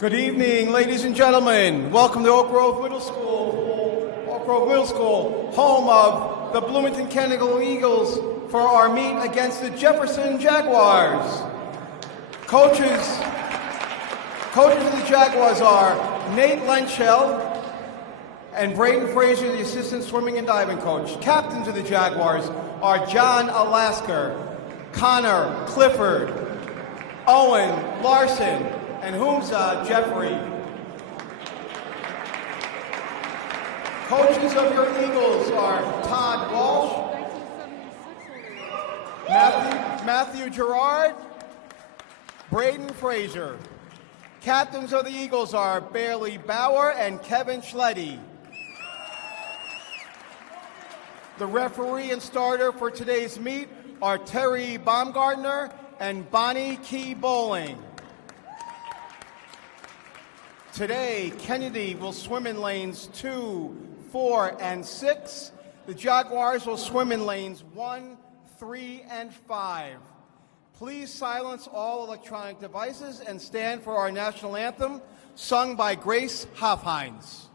Good evening, ladies and gentlemen. Welcome to Oak Grove Middle School, home of the Bloomington Canada Eagles for our meet against the Jefferson Jaguars. Coaches of the Jaguars are Nate Lenchel and Braden Fraser, the assistant swimming and diving coach. Captains of the Jaguars are John Alasker, Connor Clifford, Owen Larson, and Humza Jeffrey. Coaches of your Eagles are Todd Walsh, Matthew Gerard, Braden Fraser. Captains of the Eagles are Bailey Bauer and Kevin Schletty. The referee and starter for today's meet are Terry Baumgartner and Bonnie Key Bowling. Today, Kennedy will swim in lanes 2, 4, and 6. The Jaguars will swim in lanes 1, 3, and 5. Please silence all electronic devices and stand for our national anthem, sung by Grace Hofheinz.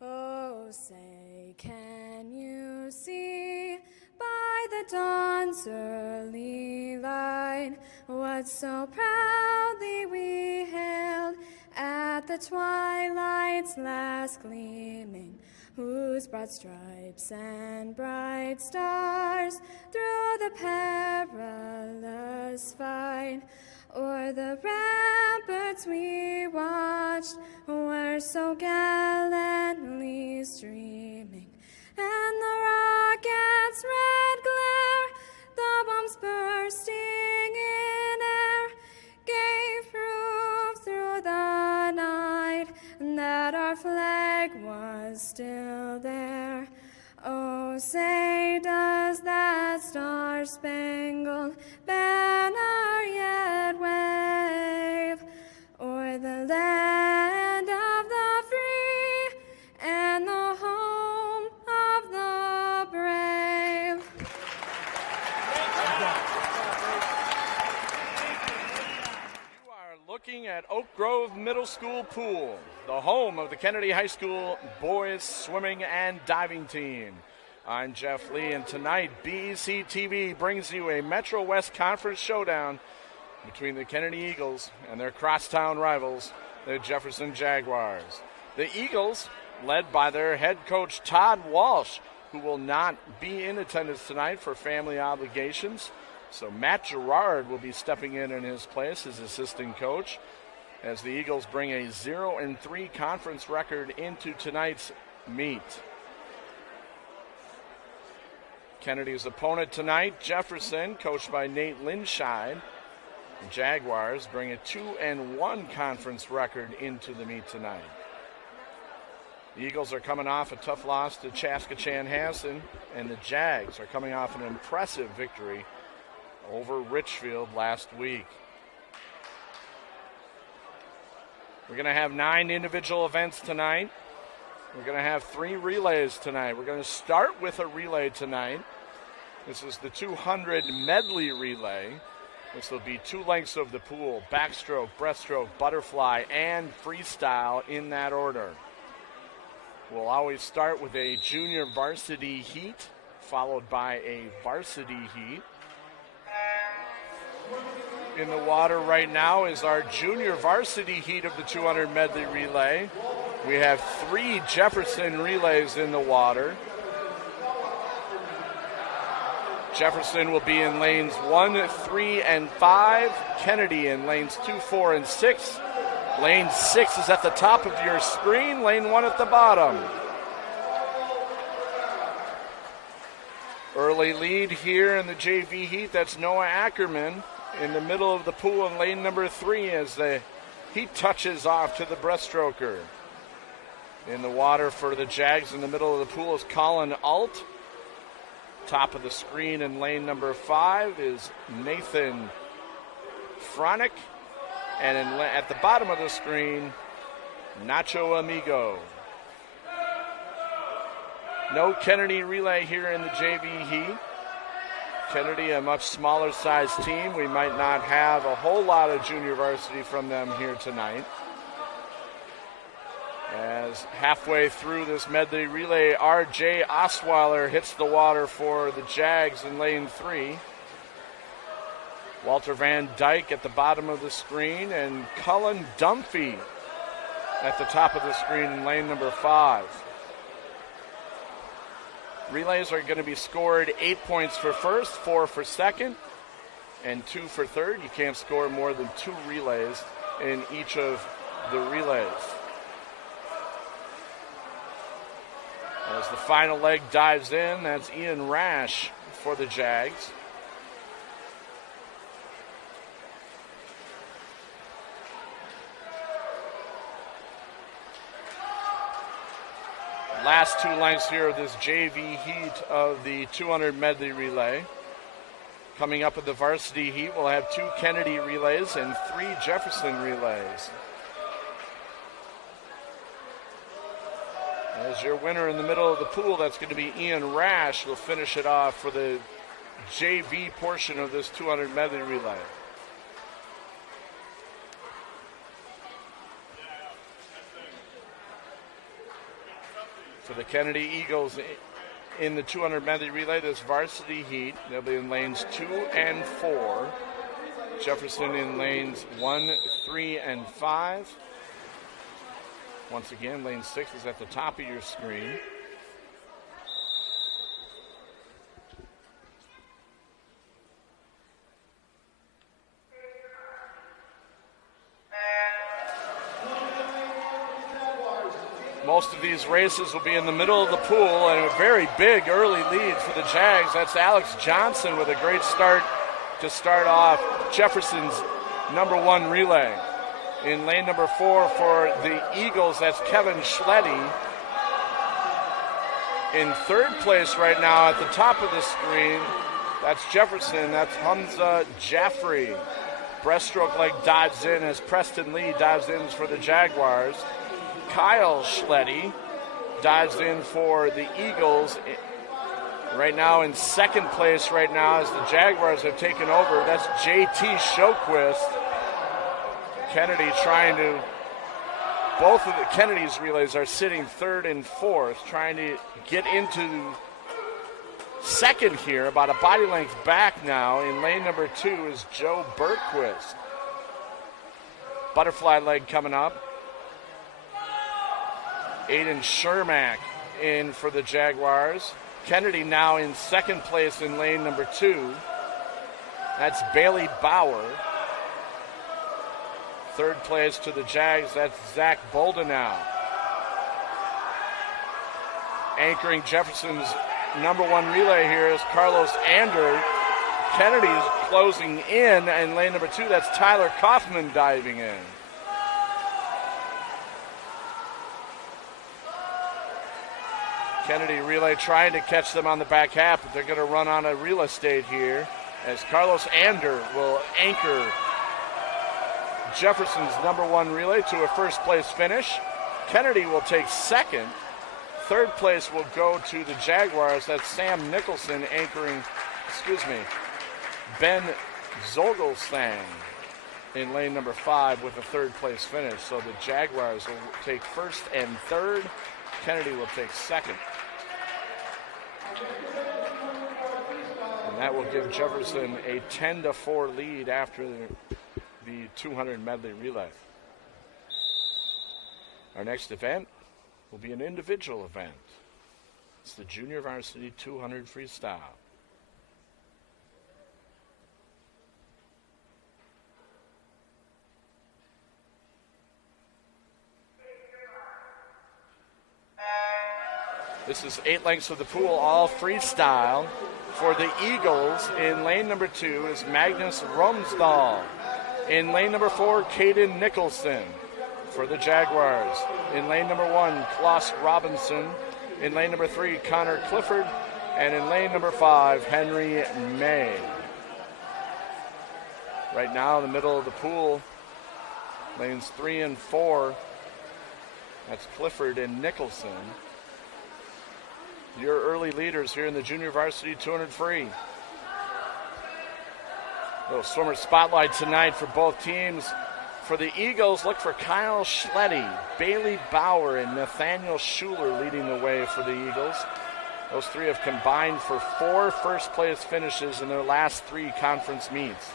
Oh, say, can you see by the dawn's early light what so proudly we hailed at the twilight's last gleaming, whose broad stripes and bright stars through the perilous fight o'er the ramparts we watched were so gallantly streaming, and the rocket's red glare, the bombs bursting in air, gave proof through the night that our flag was still there. Oh, say, does that star-spangled banner yet wave o'er the land of the free and the home of the brave? You are looking at Oak Grove Middle School Pool, the home of the Kennedy High School boys swimming and diving team. I'm Jeff Lee, and tonight BEC-TV brings you a Metro West Conference showdown between the Kennedy Eagles and their crosstown rivals, the Jefferson Jaguars. The Eagles, led by their head coach Todd Walsh, who will not be in attendance tonight for family obligations. So Matt Gerard will be stepping in his place as assistant coach, as the Eagles bring a 0-3 conference record into tonight's meet. Kennedy's opponent tonight, Jefferson, coached by Nate Linscheid. The Jaguars bring a 2-1 conference record into the meet tonight. The Eagles are coming off a tough loss to Chaska-Chanhassen, and the Jags are coming off an impressive victory over Richfield last week. We're going to have 9 individual events tonight. We're going to have 3 relays tonight. We're going to start with a relay tonight. This is the 200 medley relay. This will be 2 lengths of the pool: backstroke, breaststroke, butterfly, and freestyle in that order. We'll always start with a junior varsity heat, followed by a varsity heat. In the water right now is our junior varsity heat of the 200 medley relay. We have 3 Jefferson relays in the water. Jefferson will be in lanes 1, 3, and 5. Kennedy in lanes 2, 4, and 6. Lane 6 is at the top of your screen. Lane 1 at the bottom. Early lead here in the JV heat. That's Noah Ackerman in the middle of the pool in lane number 3 as the heat touches off to the breaststroker. In the water for the Jags in the middle of the pool is Colin Alt. Top of the screen in lane number 5 is Nathan Fronick. And at the bottom of the screen, Nacho Amigo. No Kennedy relay here in the JV heat. Kennedy, a much smaller sized team. We might not have a whole lot of junior varsity from them here tonight. As halfway through this medley relay, R.J. Osweiler hits the water for the Jags in lane 3. Walter Van Dyke at the bottom of the screen, and Cullen Dunphy at the top of the screen in lane number 5. Relays are going to be scored 8 points for first, 4 for second, and 2 for third. You can't score more than 2 relays in each of the relays. As the final leg dives in, that's Ian Rash for the Jags. Last 2 lengths here of this JV heat of the 200 medley relay. Coming up with the varsity heat, we'll have 2 Kennedy relays and 3 Jefferson relays. As your winner in the middle of the pool, that's going to be Ian Rash. Will finish it off for the JV portion of this 200 medley relay. For the Kennedy Eagles in the 200 medley relay, this varsity heat, they'll be in lanes 2 and 4. Jefferson in lanes 1, 3, and 5. Once again, lane 6 is at the top of your screen. Most of these races will be in the middle of the pool, and a very big early lead for the Jags. That's Alex Johnson with a great start to start off Jefferson's number 1 relay. In lane number 4 for the Eagles, that's Kevin Schletty. In third place right now at the top of the screen, that's Jefferson, that's Hamza Jaffrey. Breaststroke leg dives in as Preston Lee dives in for the Jaguars. Kyle Schletty dives in for the Eagles. Right now in second place right now as the Jaguars have taken over, that's JT Shoquist. Kennedy trying to, both of the Kennedy's relays are sitting third and fourth, trying to get into second here, about a body length back now. In lane number 2 is Joe Bergquist. Butterfly leg coming up. Aiden Shermack in for the Jaguars. Kennedy now in second place in lane number 2. That's Bailey Bauer. Third place to the Jags, that's Zach Boldenau. Anchoring Jefferson's number 1 relay here is Carlos Ander. Kennedy's closing in lane number 2, that's Tyler Kaufman diving in. Kennedy relay trying to catch them on the back half, but they're going to run on a real estate here as Carlos Ander will anchor Jefferson's number 1 relay to a first place finish. Kennedy will take second. Third place will go to the Jaguars. That's Sam Nicholson anchoring, Ben Zogelsang in lane number 5 with a third place finish. So the Jaguars will take first and third. Kennedy will take second. And that will give Jefferson a 10-4 lead after the 200 medley relay. Our next event will be an individual event. It's the Junior Varsity 200 Freestyle. This is 8 lengths of the pool, all freestyle. For the Eagles, in lane number 2 is Magnus Romsdahl. In lane number 4, Caden Nicholson. For the Jaguars, in lane number 1, Klaus Robinson. In lane number 3, Connor Clifford. And in lane number 5, Henry May. Right now in the middle of the pool, lanes 3 and 4, that's Clifford and Nicholson. Your early leaders here in the Junior Varsity 200 Free. Little swimmer spotlight tonight for both teams. For the Eagles, look for Kyle Schletty, Bailey Bauer, and Nathaniel Schuler leading the way for the Eagles. Those three have combined for 4 first-place finishes in their last 3 conference meets.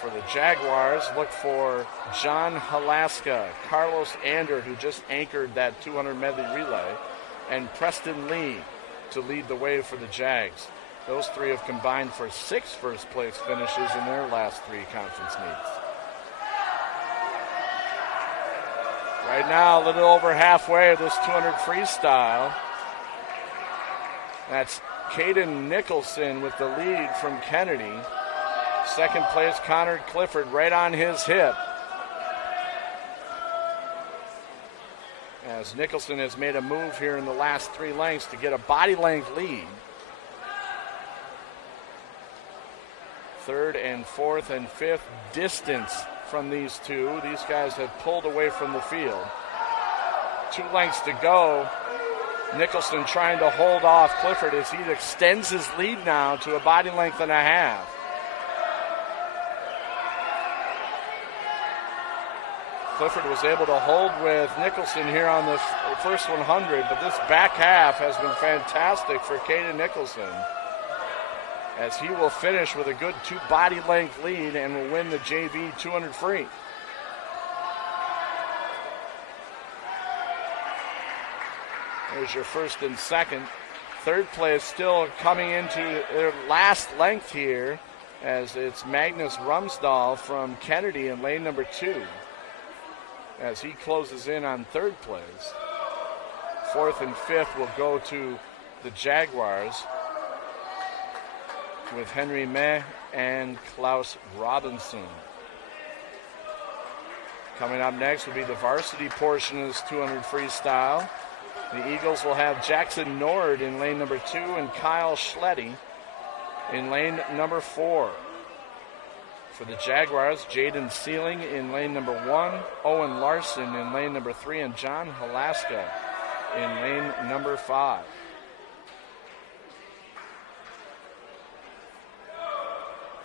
For the Jaguars, look for John Halaska, Carlos Ander, who just anchored that 200 medley relay, and Preston Lee to lead the way for the Jags. Those three have combined for 6 first-place finishes in their last 3 conference meets. Right now, a little over halfway of this 200 freestyle. That's Caden Nicholson with the lead from Kennedy. Second place, Connor Clifford, right on his hip. As Nicholson has made a move here in the last 3 lengths to get a body length lead. Third and fourth and fifth distance from these two. These guys have pulled away from the field. 2 lengths to go. Nicholson trying to hold off Clifford as he extends his lead now to a body length and a half. Clifford was able to hold with Nicholson here on the first 100, but this back half has been fantastic for Caden Nicholson, as he will finish with a good 2 body length lead and will win the JV 200 free. There's your first and second. Third place still coming into their last length here, as it's Magnus Rumsdahl from Kennedy in lane number 2, as he closes in on third place. Fourth and fifth will go to the Jaguars, with Henry Meh and Klaus Robinson. Coming up next will be the varsity portion of this 200 freestyle. The Eagles will have Jackson Nord in lane number 2 and Kyle Schletty in lane number 4. For the Jaguars, Jaden Sealing in lane number 1, Owen Larson in lane number 3, and John Halaska in lane number 5.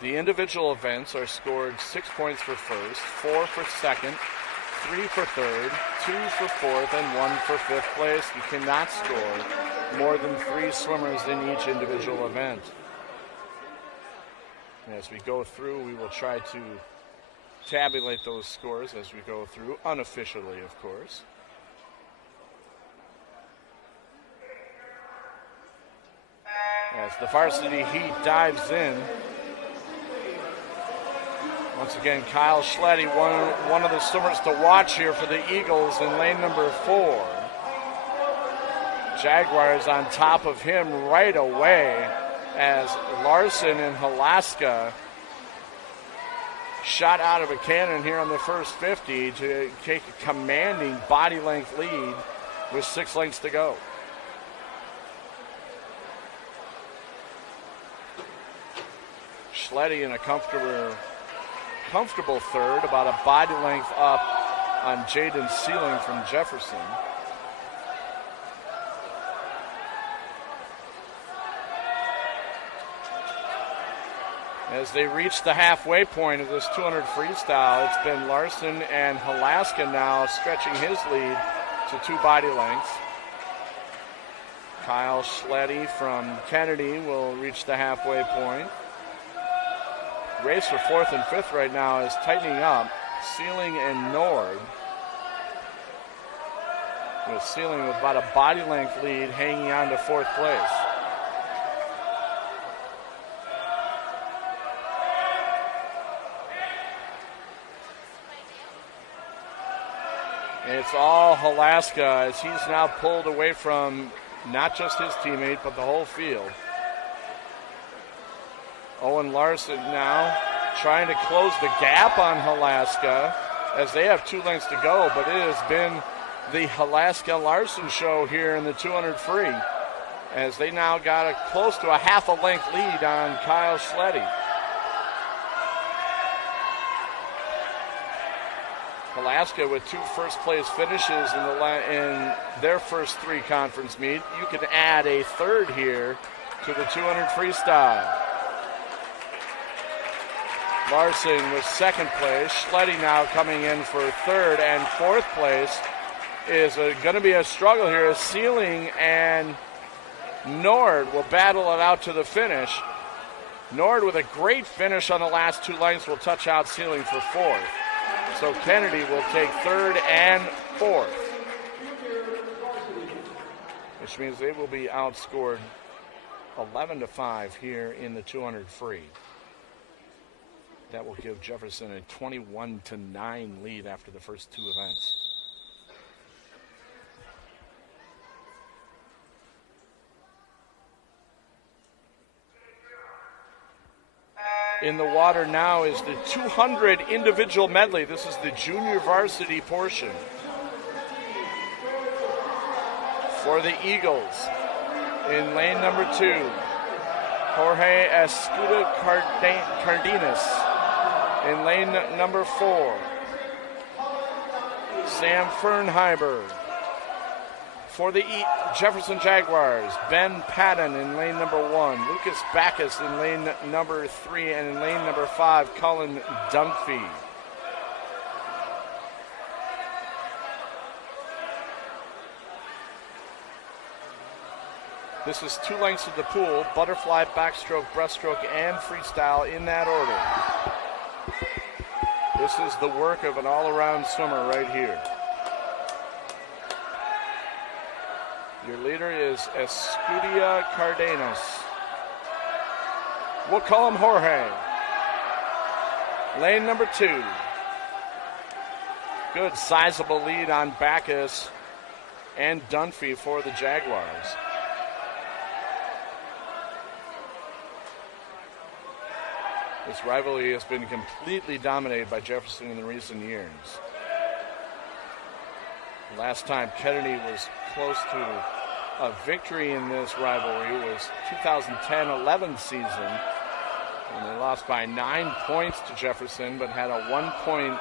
The individual events are scored 6 points for first, 4 for second, 3 for third, 2 for fourth, and 1 for fifth place. You cannot score more than 3 swimmers in each individual event. As we go through, we will try to tabulate those scores as we go through, unofficially, of course. As the varsity heat dives in, once again, Kyle Schletty, one of the swimmers to watch here for the Eagles in lane number 4. Jaguars on top of him right away, as Larson and Halaska shot out of a cannon here on the first 50 to take a commanding body length lead with 6 lengths to go. Schletty in a comfortable third, about a body length up on Jaden Sealing from Jefferson. As they reach the halfway point of this 200 freestyle, it's been Larson and Halaska now stretching his lead to 2 body lengths. Kyle Schletty from Kennedy will reach the halfway point. Race for 4th and 5th right now is tightening up. Sealing and Nord, with Sealing with about a body length lead, hanging on to 4th place. It's all Halaska, as he's now pulled away from not just his teammate, but the whole field. Owen Larson now trying to close the gap on Halaska, as they have 2 lengths to go, but it has been the Halaska-Larson show here in the 200 free, as they now got close to a half a length lead on Kyle Schletty. Halaska with 2 first-place finishes in their first 3 conference meet. You can add a third here to the 200 freestyle. Larson with second place. Schletty now coming in for third, and fourth place is going to be a struggle here. Sealing and Nord will battle it out to the finish. Nord with a great finish on the last 2 lengths will touch out Sealing for fourth. So Kennedy will take third and fourth, which means they will be outscored 11-5 here in the 200 free. That will give Jefferson a 21-9 lead after the first 2 events. In the water now is the 200 individual medley. This is the junior varsity portion. For the Eagles, in lane number 2, Jorge Escuda Cardenas. In lane number 4, Sam Fernheiber. For the Jefferson Jaguars, Ben Patton in lane number 1, Lucas Backus in lane number 3, and in lane number 5, Colin Dunphy. This is 2 lengths of the pool, butterfly, backstroke, breaststroke, and freestyle in that order. This is the work of an all-around swimmer right here. Your leader is Escudia Cardenas. We'll call him Jorge. Lane number 2. Good sizable lead on Backus and Dunphy for the Jaguars. This rivalry has been completely dominated by Jefferson in the recent years. Last time Kennedy was close to a victory in this rivalry was 2010-11 season, and they lost by 9 points to Jefferson, but had a 1-point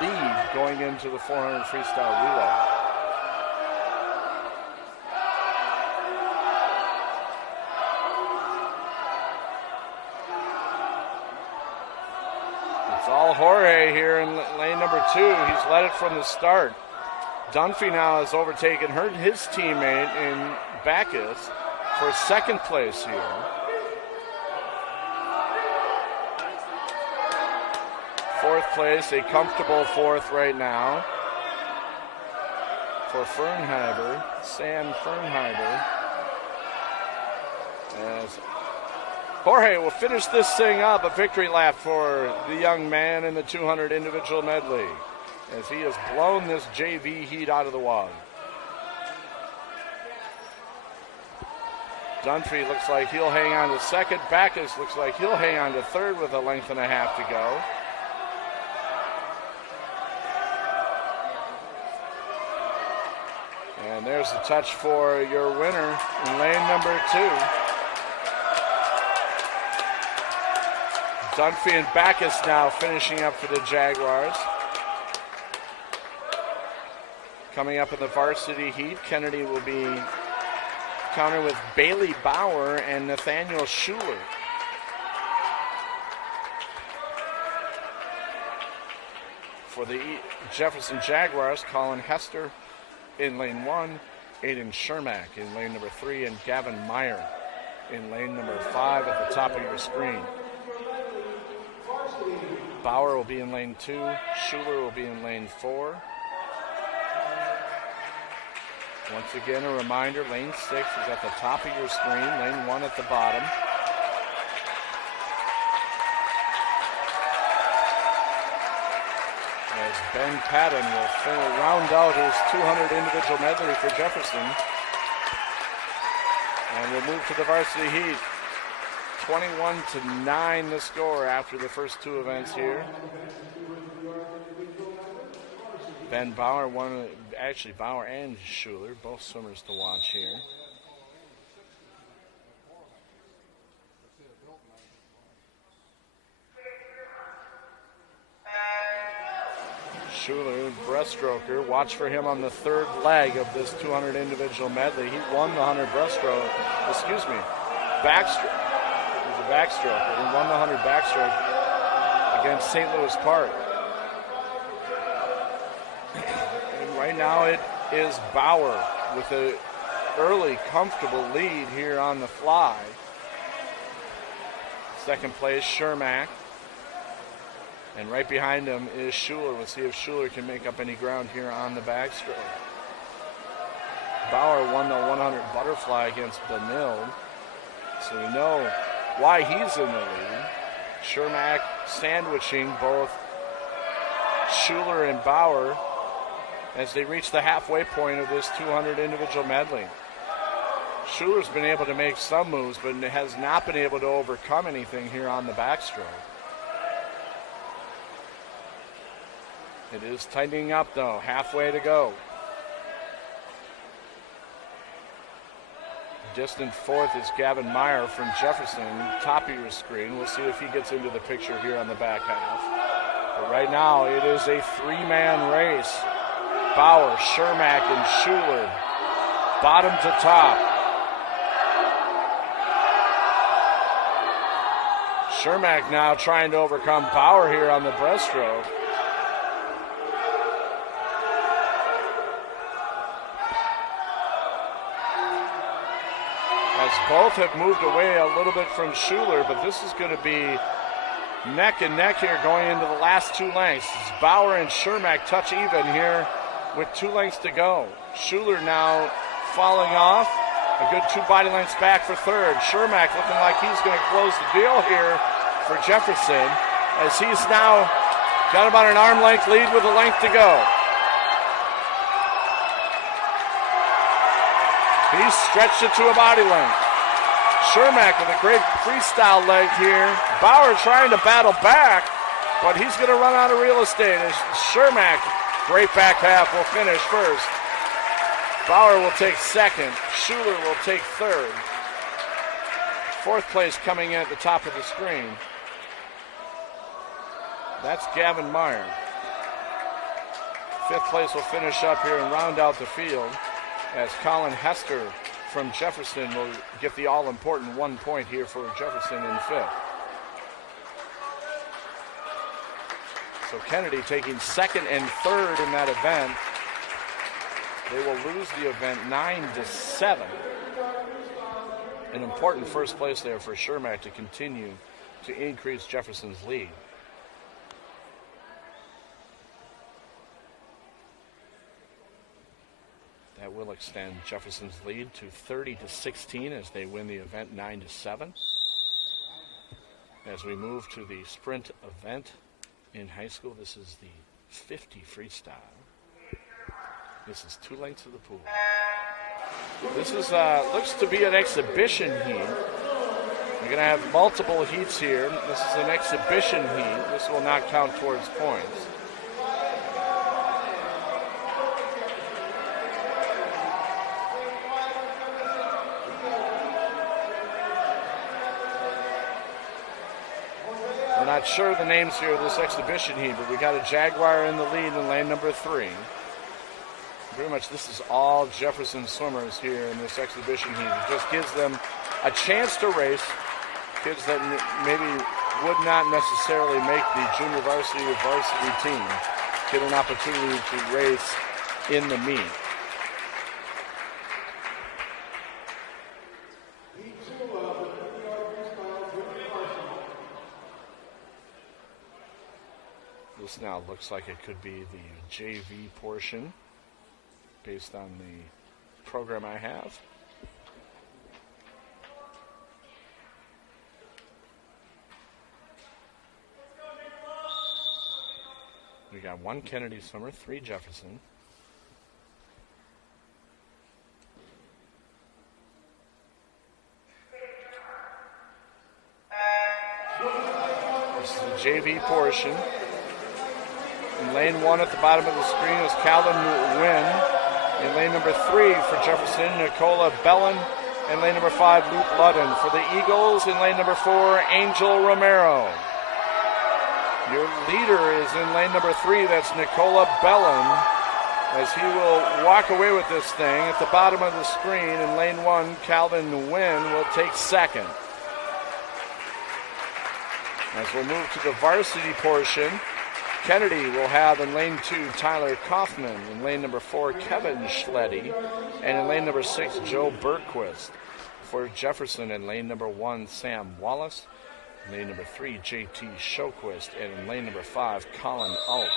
lead going into the 400 freestyle relay. It's all Jorge here in lane number 2. He's led it from the start. Dunphy now has overtaken his teammate in Backus for second place here. Fourth place, a comfortable fourth right now for Fernheiber, Sam Fernheiber. As Jorge will finish this thing up, a victory lap for the young man in the 200 individual medley, as he has blown this JV heat out of the water. Dunphy looks like he'll hang on to second. Backus looks like he'll hang on to third with a length and a half to go. And there's the touch for your winner in lane number 2. Dunphy and Backus now finishing up for the Jaguars. Coming up in the varsity heat, Kennedy will be countered with Bailey Bauer and Nathaniel Schuler. For the Jefferson Jaguars, Colin Hester in lane 1, Aiden Shermack in lane number 3, and Gavin Meyer in lane number 5 at the top of your screen. Bauer will be in lane 2, Schuler will be in lane 4. Once again, a reminder, lane 6 is at the top of your screen, lane 1 at the bottom. As Ben Patton will round out his 200 individual medley for Jefferson. And we'll move to the varsity heat. 21-9 the score after the first 2 events here. Ben Bauer, Bauer and Schuler, both swimmers to watch here. Schuler, breaststroker, watch for him on the third leg of this 200 individual medley. He won the 100 backstroke. He's a backstroke. He won the 100 backstroke against St. Louis Park. And right now it is Bauer with an early, comfortable lead here on the fly. Second place, Shermack. And right behind him is Schuler. We'll see if Schuler can make up any ground here on the backstroke. Bauer won the 100 butterfly against Benilde, so we know why he's in the lead. Shermack sandwiching both Schuler and Bauer as they reach the halfway point of this 200 individual medley. Schuler's been able to make some moves, but has not been able to overcome anything here on the backstroke. It is tightening up, though. Halfway to go. Distant fourth is Gavin Meyer from Jefferson, top of your screen. We'll see if he gets into the picture here on the back half. But right now, it is a three-man race. Bauer, Shermack, and Schuler, bottom to top. Shermack now trying to overcome Bauer here on the breaststroke. As both have moved away a little bit from Schuler, but this is going to be neck and neck here going into the last 2 lengths. As Bauer and Shermack touch even here with 2 lengths to go. Schuler now falling off. A good 2 body lengths back for third. Shermack looking like he's going to close the deal here for Jefferson, as he's now got about an arm length lead with a length to go. He's stretched it to a body length. Shermack with a great freestyle leg here. Bauer trying to battle back, but he's going to run out of real estate as Shermack, great back half, will finish first. Bauer will take second. Schuler will take third. Fourth place coming in at the top of the screen. That's Gavin Meyer. Fifth place will finish up here and round out the field as Colin Hester from Jefferson will get the all-important 1 point here for Jefferson in fifth. So Kennedy taking second and third in that event. They will lose the event 9-7. An important first place there for Shermack to continue to increase Jefferson's lead. That will extend Jefferson's lead to 30-16 as they win the event 9-7. As we move to the sprint event in high school, this is the 50 freestyle. This is 2 lengths of the pool. This is looks to be an exhibition heat. We're going to have multiple heats here. This is an exhibition heat. This will not count towards points. We're not sure of the names here of this exhibition heat, but we got a Jaguar in the lead in lane number 3. Pretty much this is all Jefferson swimmers here in this exhibition heat. It just gives them a chance to race. Kids that maybe would not necessarily make the junior varsity or varsity team get an opportunity to race in the meet. This now looks like it could be the JV portion based on the program I have. We got 1 Kennedy swimmer, 3 Jefferson. This is the JV portion. In lane 1 at the bottom of the screen is Calvin Nguyen. In lane number 3 for Jefferson, Nicola Bellin. In lane number 5, Luke Ludden. For the Eagles, in lane number 4, Angel Romero. Your leader is in lane number 3, that's Nicola Bellin, as he will walk away with this thing. At the bottom of the screen, in lane 1, Calvin Nguyen will take second. As we'll move to the varsity portion, Kennedy will have in lane 2 Tyler Kaufman, in lane number 4 Kevin Schleddy, and in lane number 6 Joe Bergquist. For Jefferson in lane number 1 Sam Wallace, in lane number 3 JT Shoquist, and in lane number 5 Colin Alt.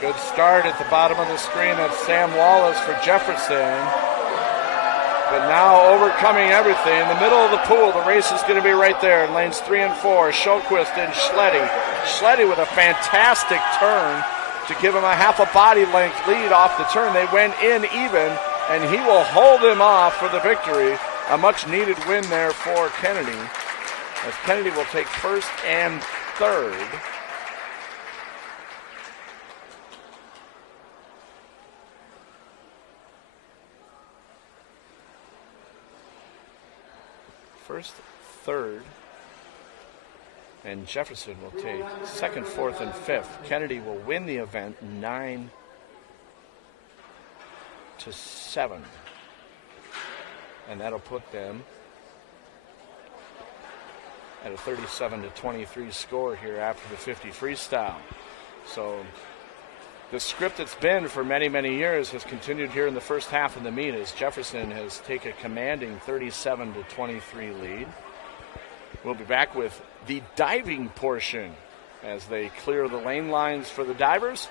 Good start at the bottom of the screen. That's Sam Wallace for Jefferson. But now overcoming everything. In the middle of the pool, the race is going to be right there in lanes 3 and 4. Shoquist and Schleddy. Schleddy with a fantastic turn to give him a half a body length lead off the turn. They went in even, and he will hold him off for the victory. A much needed win there for Kennedy, as Kennedy will take first and third. First, third, and Jefferson will take second, fourth, and fifth. Kennedy will win the event 9-7. And that'll put them at a 37-23 score here after the 50 freestyle. So the script that's been for many, many years has continued here in the first half of the meet, as Jefferson has taken a commanding 37-23 lead. We'll be back with the diving portion as they clear the lane lines for the divers.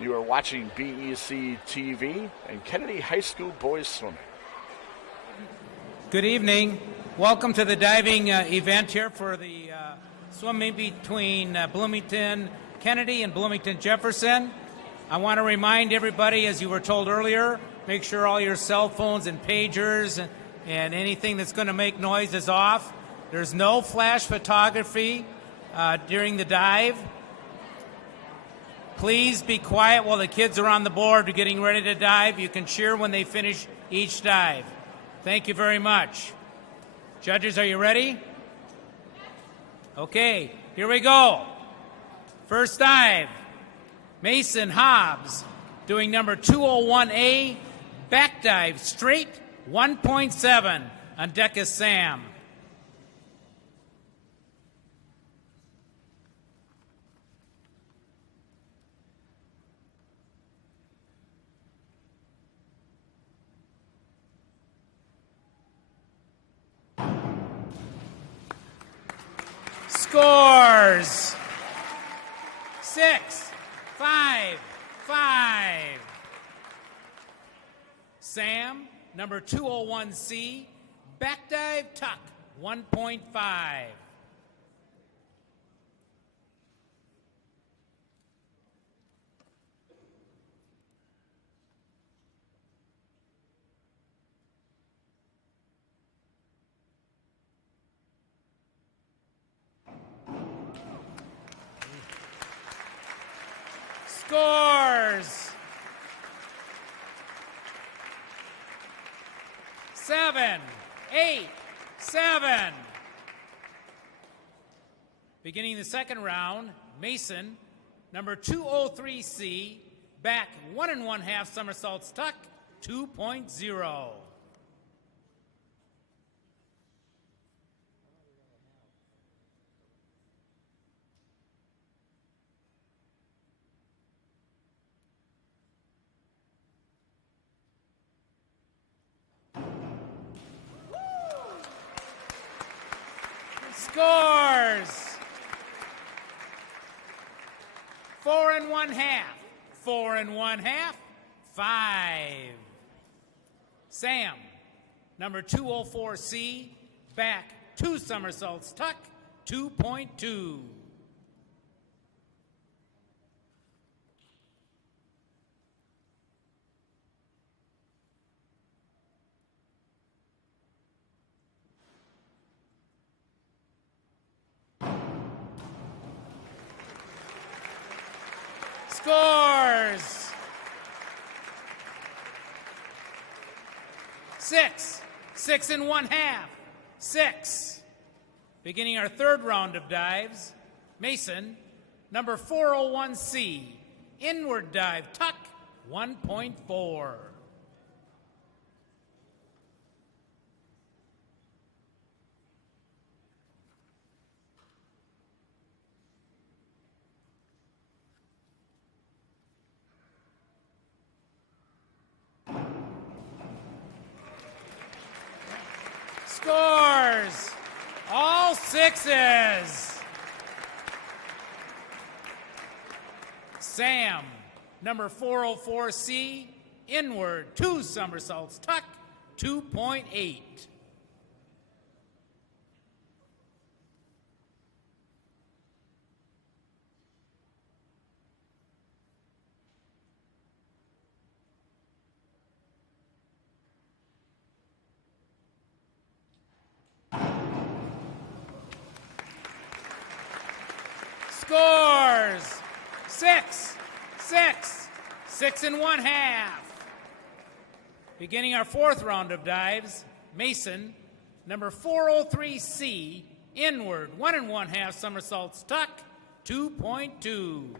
You are watching BEC-TV and Kennedy High School Boys Swimming. Good evening. Welcome to the diving event here for the swimming between Bloomington Kennedy and Bloomington Jefferson. I want to remind everybody, as you were told earlier, make sure all your cell phones and pagers and anything that's going to make noise is off. There's no flash photography during the dive. Please be quiet while the kids are on the board getting ready to dive. You can cheer when they finish each dive. Thank you very much. Judges, are you ready? Okay, here we go. First dive, Mason Hobbs doing number 201A, back dive straight, 1.7. On deck is Sam. Scores 6-5-5. Sam, number 201C, back dive tuck, 1.5. Scores 7-8-7. Beginning the second round, Mason, number 203C, back 1 1/2 somersaults tuck, 2.0. Scores 4 1/2, 4 1/2, 5. Sam, number 204C, back 2 somersaults tuck, 2.2. Scores 6 1/2, 6. Beginning our third round of dives, Mason, number 401C, inward dive, tuck, 1.4. Scores! All sixes. Sam, number 404C, inward, 2 somersaults, tuck, 2.8. Scores! 6, 6, 6 1/2. Beginning our fourth round of dives, Mason, number 403C, inward, 1 1/2 somersaults, tuck, 2.2.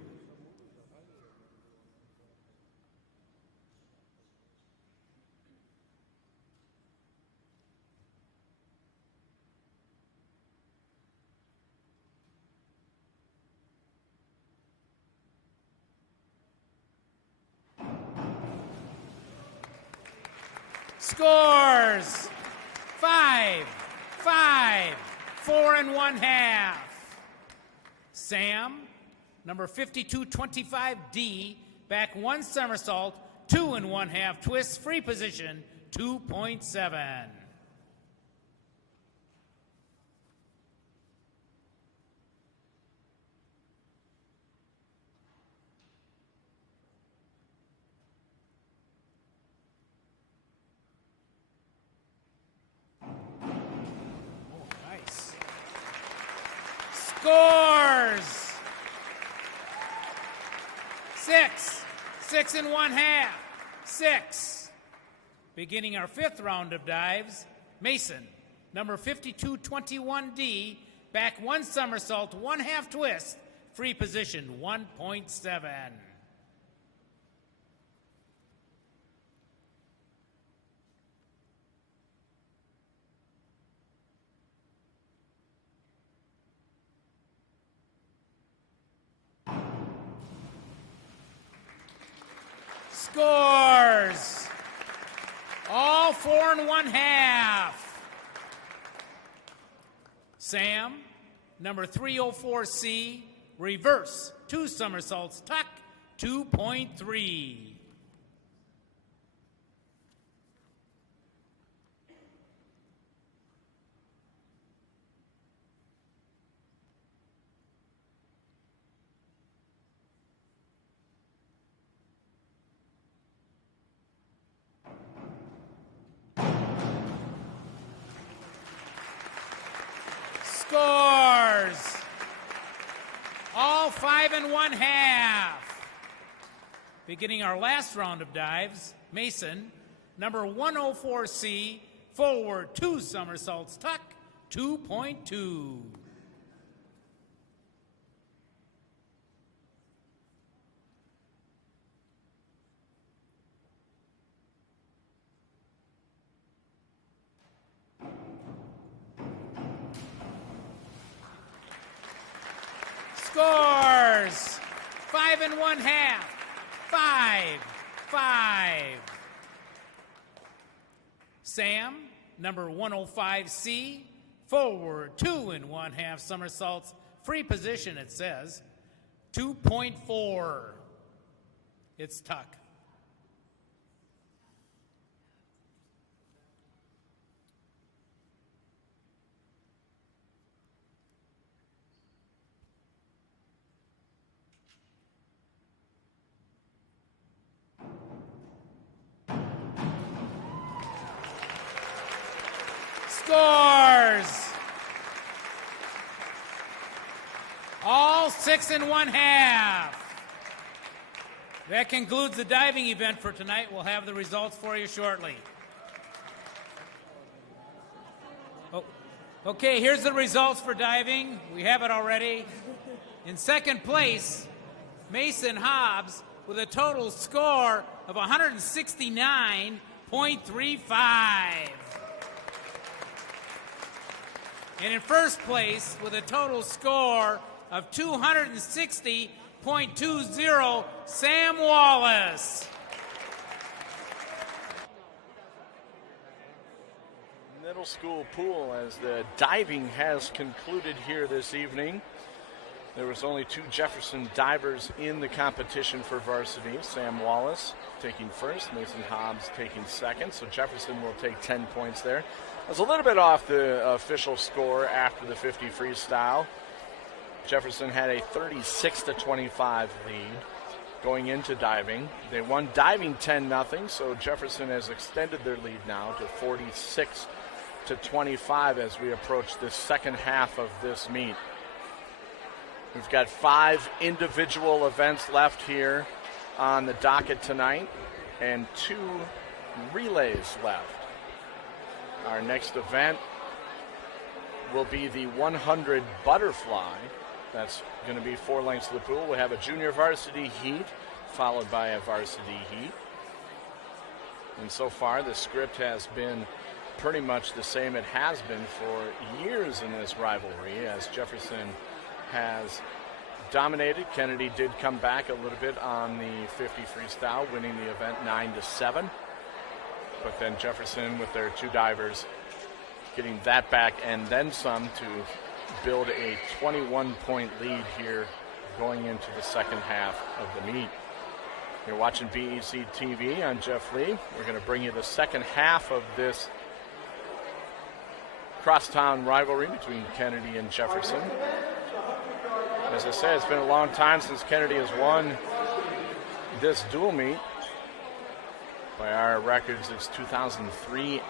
Scores 5, 5, 4 1/2. Sam, number 5225D, back 1 somersault, 2 1/2 twists, free position, 2.7. Scores 6, 6 1/2, 6. Beginning our fifth round of dives, Mason, number 5221D, back 1 somersault, 1/2 twist, free position, 1.7. Scores all 4 1/2. Sam, number 304C, reverse, 2 somersaults, tuck, 2.3. Scores all 5 1/2. Beginning our last round of dives, Mason, number 104C, forward, 2 somersaults, tuck, 2.2. Scores 5 1/2, 5, 5. Sam, number 105C, forward, 2 1/2 somersaults, free position, it says, 2.4. It's tuck. Scores all 6 1/2. That concludes the diving event for tonight. We'll have the results for you shortly. Oh, okay, here's the results for diving. We have it already. In second place, Mason Hobbs, with a total score of 169.35. And in first place, with a total score of 260.20, Sam Wallace. Middle school pool as the diving has concluded here this evening. There was only 2 Jefferson divers in the competition for varsity. Sam Wallace taking first, Mason Hobbs taking second, so Jefferson will take 10 points there. It was a little bit off the official score after the 50 freestyle. Jefferson had a 36-25 lead going into diving. They won diving 10-0, so Jefferson has extended their lead now to 46-25 as we approach the second half of this meet. We've got 5 individual events left here on the docket tonight and 2 relays left. Our next event will be the 100 butterfly. That's going to be 4 lengths of the pool. We'll have a junior varsity heat followed by a varsity heat. And so far the script has been pretty much the same it has been for years in this rivalry, as Jefferson has dominated. Kennedy did come back a little bit on the 50 freestyle, winning the event 9-7. But then Jefferson, with their 2 divers, getting that back and then some to build a 21-point lead here going into the second half of the meet. You're watching BEC-TV. I'm Jeff Lee. We're going to bring you the second half of this crosstown rivalry between Kennedy and Jefferson. As I said, it's been a long time since Kennedy has won this dual meet. By our records, it's 2003-4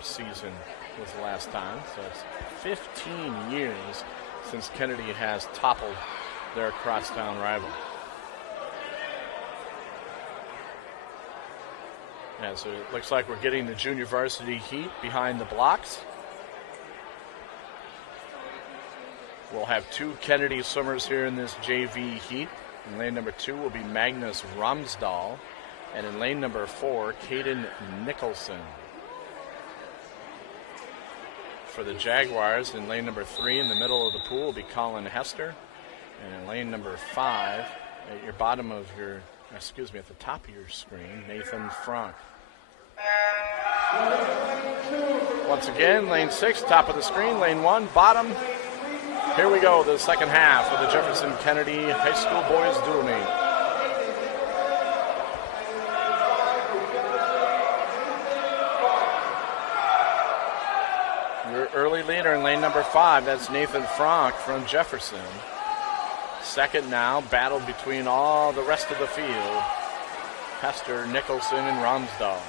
season was the last time. So it's 15 years since Kennedy has toppled their crosstown rival. Yeah, so it looks like we're getting the junior varsity heat behind the blocks. We'll have 2 Kennedy swimmers here in this JV heat. In lane number 2 will be Magnus Ramsdahl. And in lane number 4, Caden Nicholson. For the Jaguars, in lane number 3, in the middle of the pool, will be Colin Hester. And in lane number 5, at your bottom of your, at the top of your screen, Nathan Frank. Once again, lane 6, top of the screen, lane 1, bottom. Here we go, the second half of the Jefferson Kennedy High School Boys Dual Meet. Your early leader in lane number 5, that's Nathan Frank from Jefferson. Second now, battle between all the rest of the field. Hester, Nicholson, and Ramsdahl.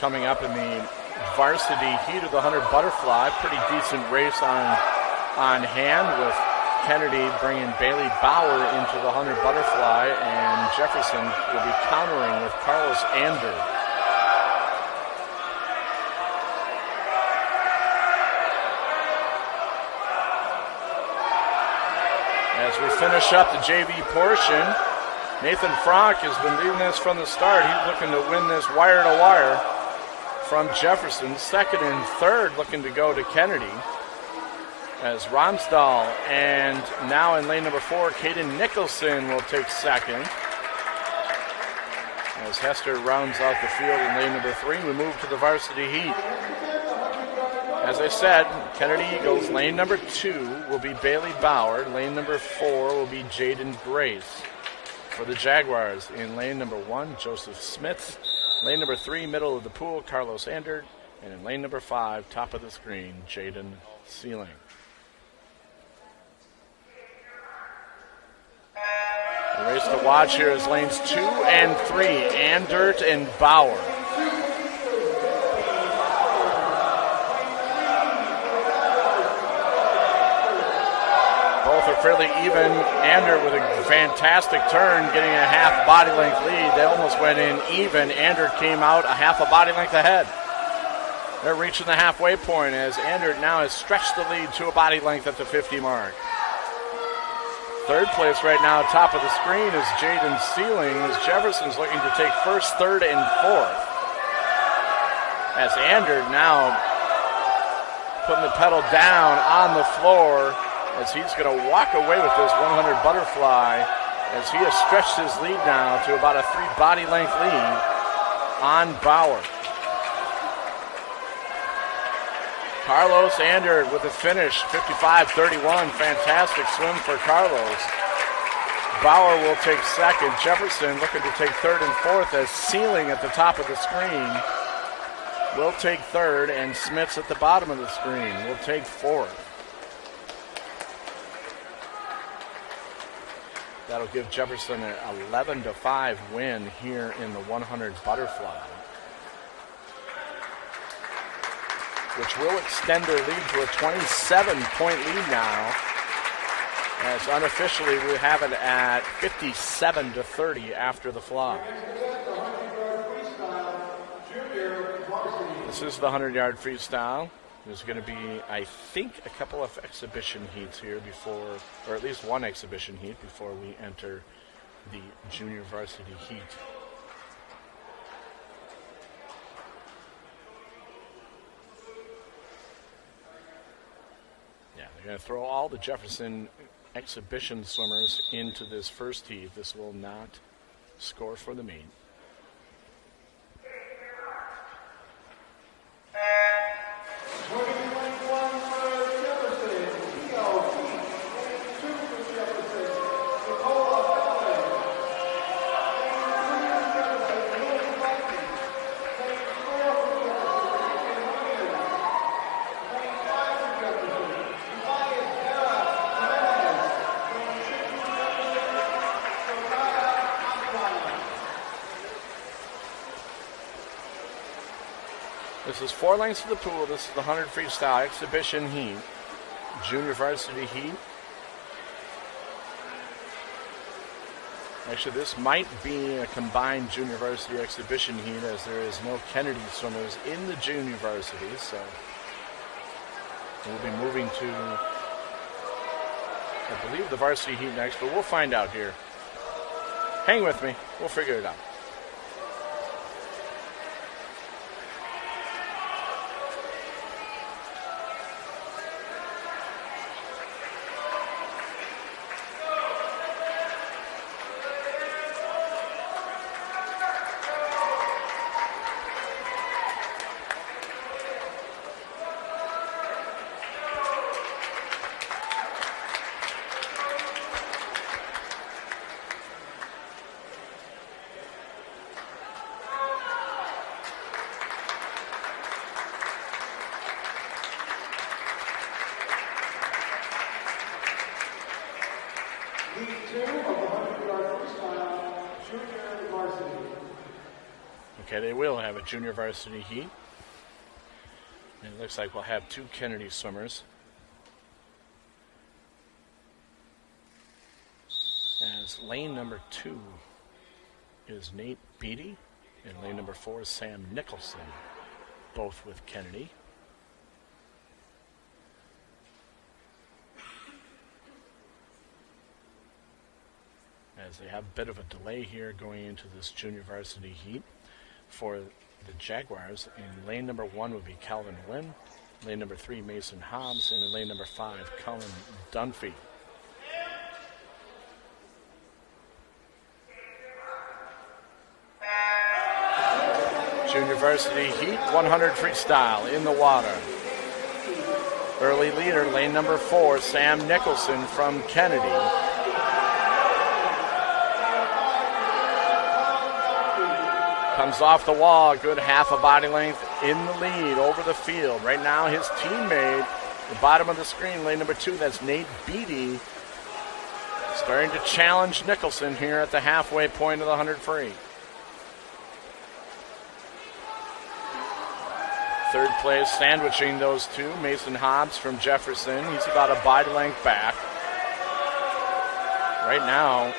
Coming up in the varsity heat of the 100 butterfly, pretty decent race on hand, with Kennedy bringing Bailey Bauer into the 100 butterfly, and Jefferson will be countering with Carlos Ander. As we finish up the JV portion, Nathan Frank has been leading this from the start. He's looking to win this wire to wire from Jefferson. Second and third looking to go to Kennedy, as Ramsdahl and now in lane number 4, Caden Nicholson will take second. As Hester rounds out the field in lane number 3, we move to the varsity heat. As I said, Kennedy Eagles, lane number 2 will be Bailey Bauer. Lane number 4 will be Jaden Grace. For the Jaguars, in lane number 1, Joseph Smith. Lane number 3, middle of the pool, Carlos Ander. And in lane number 5, top of the screen, Jaden Sealing. The race to watch here is lanes 2 and 3, Andert and Bauer. Both are fairly even. Andert with a fantastic turn, getting a half body length lead. They almost went in even. Andert came out a half a body length ahead. They're reaching the halfway point as Andert now has stretched the lead to a body length at the 50 mark. Third place right now, top of the screen, is Jaden Sealing, as Jefferson's looking to take first, third, and fourth. As Andert now putting the pedal down on the floor, as he's going to walk away with this 100 butterfly, as he has stretched his lead now to about a 3 body length lead on Bauer. Carlos Andert with the finish, 55-31. Fantastic swim for Carlos. Bauer will take second. Jefferson looking to take third and fourth, as Sealing at the top of the screen will take third, and Smits at the bottom of the screen will take fourth. That'll give Jefferson an 11-5 win here in the 100 butterfly, which will extend their lead to a 27-point lead now, as unofficially we have it at 57-30 after the fly. This is the 100-yard freestyle. There's going to be, I think, a couple of exhibition heats here before, or at least one exhibition heat before we enter the junior varsity heat. Yeah, they're going to throw all the Jefferson exhibition swimmers into this first heat. This will not score for the meet. This is 4 lengths of the pool. This is the 100 freestyle exhibition heat, junior varsity heat. Actually, this might be a combined junior varsity exhibition heat, as there is no Kennedy swimmers in the junior varsity. So we'll be moving to, I believe, the varsity heat next, but we'll find out here. Hang with me. We'll figure it out. Okay, they will have a junior varsity heat. And it looks like we'll have 2 Kennedy swimmers. As lane number 2 is Nate Beatty, and lane number 4 is Sam Nicholson, both with Kennedy. As they have a bit of a delay here going into this junior varsity heat for the Jaguars. In lane number 1 would be Calvin Wynn, lane number 3 Mason Hobbs, and in lane number 5 Cullen Dunphy. Junior varsity heat, 100 freestyle in the water. Early leader, lane number 4, Sam Nicholson from Kennedy. Comes off the wall, good half a body length in the lead over the field. Right now his teammate, the bottom of the screen, lane number 2, that's Nate Beatty, starting to challenge Nicholson here at the halfway point of the 100 free. Third place, sandwiching those two, Mason Hobbs from Jefferson. He's about a body length back. Right now,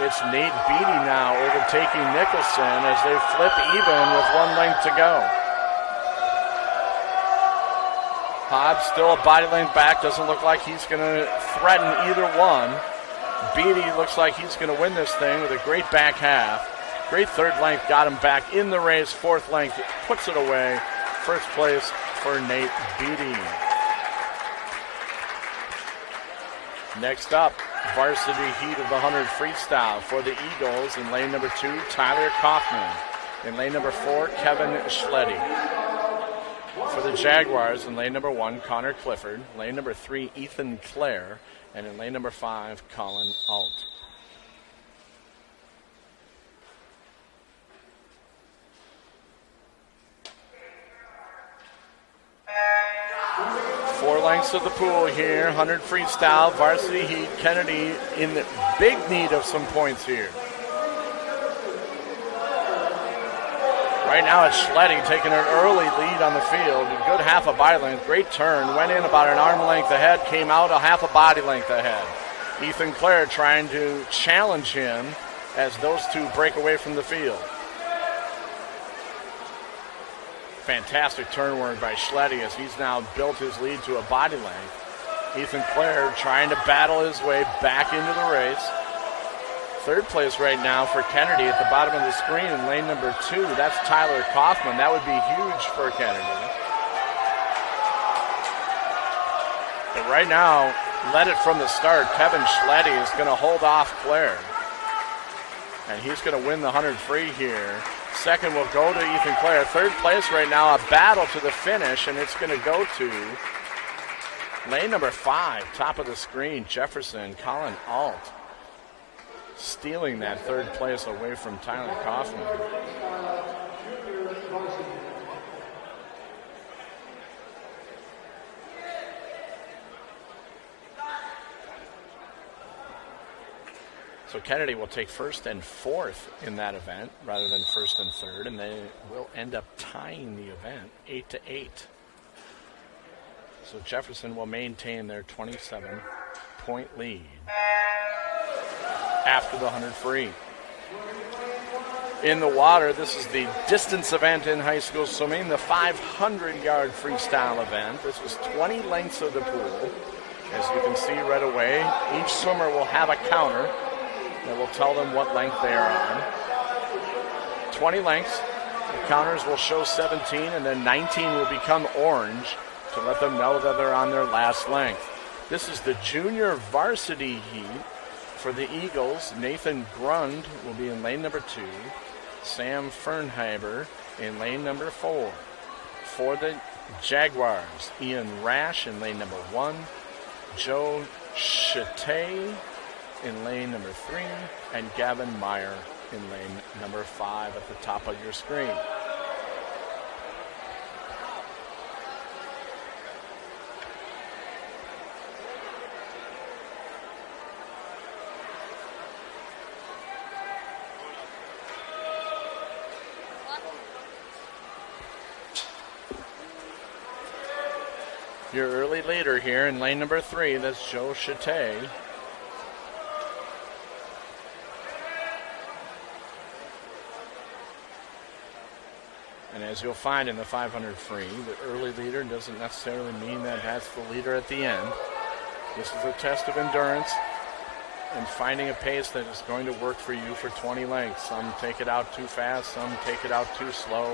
it's Nate Beatty now overtaking Nicholson as they flip even with 1 length to go. Hobbs still a body length back. Doesn't look like he's going to threaten either one. Beatty looks like he's going to win this thing with a great back half. Great third length, got him back in the race. Fourth length, puts it away. First place for Nate Beatty. Next up, varsity heat of the 100 freestyle for the Eagles. In lane number 2, Tyler Kaufman. In lane number 4, Kevin Schletty. For the Jaguars, in lane number 1, Connor Clifford. Lane number 3, Ethan Clare. And in lane number 5, Colin Alt. Four lengths of the pool here, 100 freestyle, varsity heat. Kennedy in big need of some points here. Right now it's Schletty taking an early lead on the field. A good half a body length, great turn. Went in about an arm length ahead, came out a half a body length ahead. Ethan Clare trying to challenge him as those two break away from the field. Fantastic turn work by Schletty as he's now built his lead to a body length. Ethan Clare trying to battle his way back into the race. Third place right now for Kennedy at the bottom of the screen in lane number 2. That's Tyler Kaufman. That would be huge for Kennedy. But right now, led it from the start. Kevin Schletty is going to hold off Clare. And he's going to win the 100 free here. Second will go to Ethan Clare. Third place right now, a battle to the finish, and it's going to go to lane number 5, top of the screen, Jefferson, Colin Alt. Stealing that third place away from Tyler Kaufman. So Kennedy will take first and fourth in that event rather than first and third, and they will end up tying the event 8-8. So Jefferson will maintain their 27-point lead after the 100 free. In the water, this is the distance event in high school swimming, the 500-yard freestyle event. This was 20 lengths of the pool. As you can see right away, each swimmer will have a counter that will tell them what length they are on. 20 lengths. The counters will show 17, and then 19 will become orange to let them know that they're on their last length. This is the junior varsity heat. For the Eagles, Nathan Grund will be in lane number 2. Sam Fernhaber in lane number 4. For the Jaguars, Ian Rash in lane number 1. Joe Chate in lane number 3. And Gavin Meyer in lane number 5 at the top of your screen. Your early leader here in lane number 3, that's Joe Chate. And as you'll find in the 500 free, the early leader doesn't necessarily mean that that's the leader at the end. This is a test of endurance and finding a pace that is going to work for you for 20 lengths. Some take it out too fast, some take it out too slow.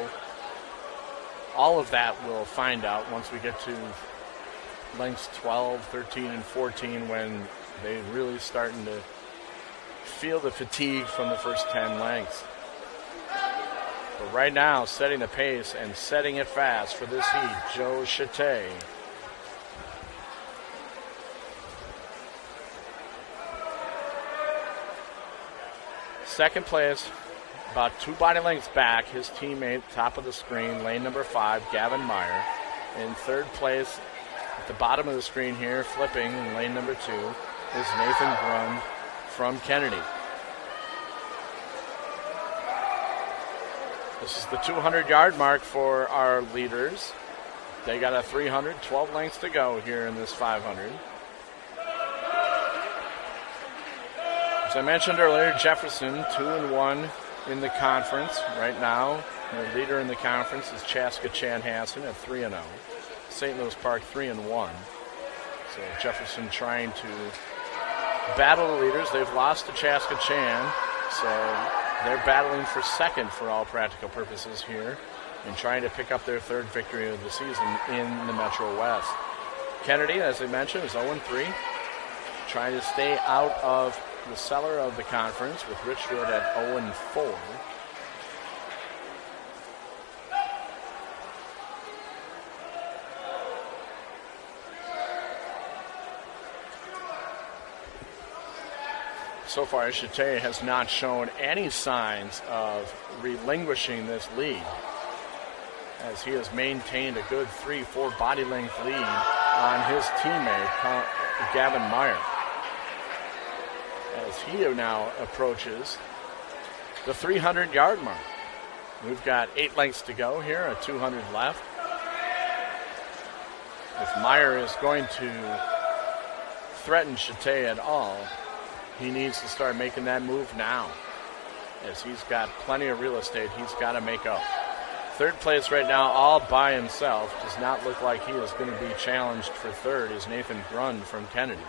All of that we'll find out once we get to lengths 12, 13, and 14 when they really starting to feel the fatigue from the first 10 lengths. But right now, setting the pace and setting it fast for this heat, Joe Chate. Second place, about 2 body lengths back, his teammate, top of the screen, lane number 5, Gavin Meyer. In third place, at the bottom of the screen here, flipping in lane number 2, is Nathan Grund from Kennedy. This is the 200-yard mark for our leaders. They got a 300, 12 lengths to go here in this 500. As I mentioned earlier, Jefferson 2-1 in the conference right now. The leader in the conference is Chaska Chanhassen at 3-0. St. Louis Park 3-1. So Jefferson trying to battle the leaders. They've lost to Chaska Chan, so they're battling for second for all practical purposes here and trying to pick up their third victory of the season in the Metro West. Kennedy, as I mentioned, is 0-3, trying to stay out of the cellar of the conference with Richfield at 0-4. So far, Chate has not shown any signs of relinquishing this lead, as he has maintained a good 3-4 body length lead on his teammate, Gavin Meyer, as he now approaches the 300-yard mark. We've got 8 lengths to go here, a 200 left. If Meyer is going to threaten Chate at all, he needs to start making that move now, as he's got plenty of real estate he's got to make up. Third place right now all by himself. Does not look like he is going to be challenged for third, is Nathan Grund from Kennedy.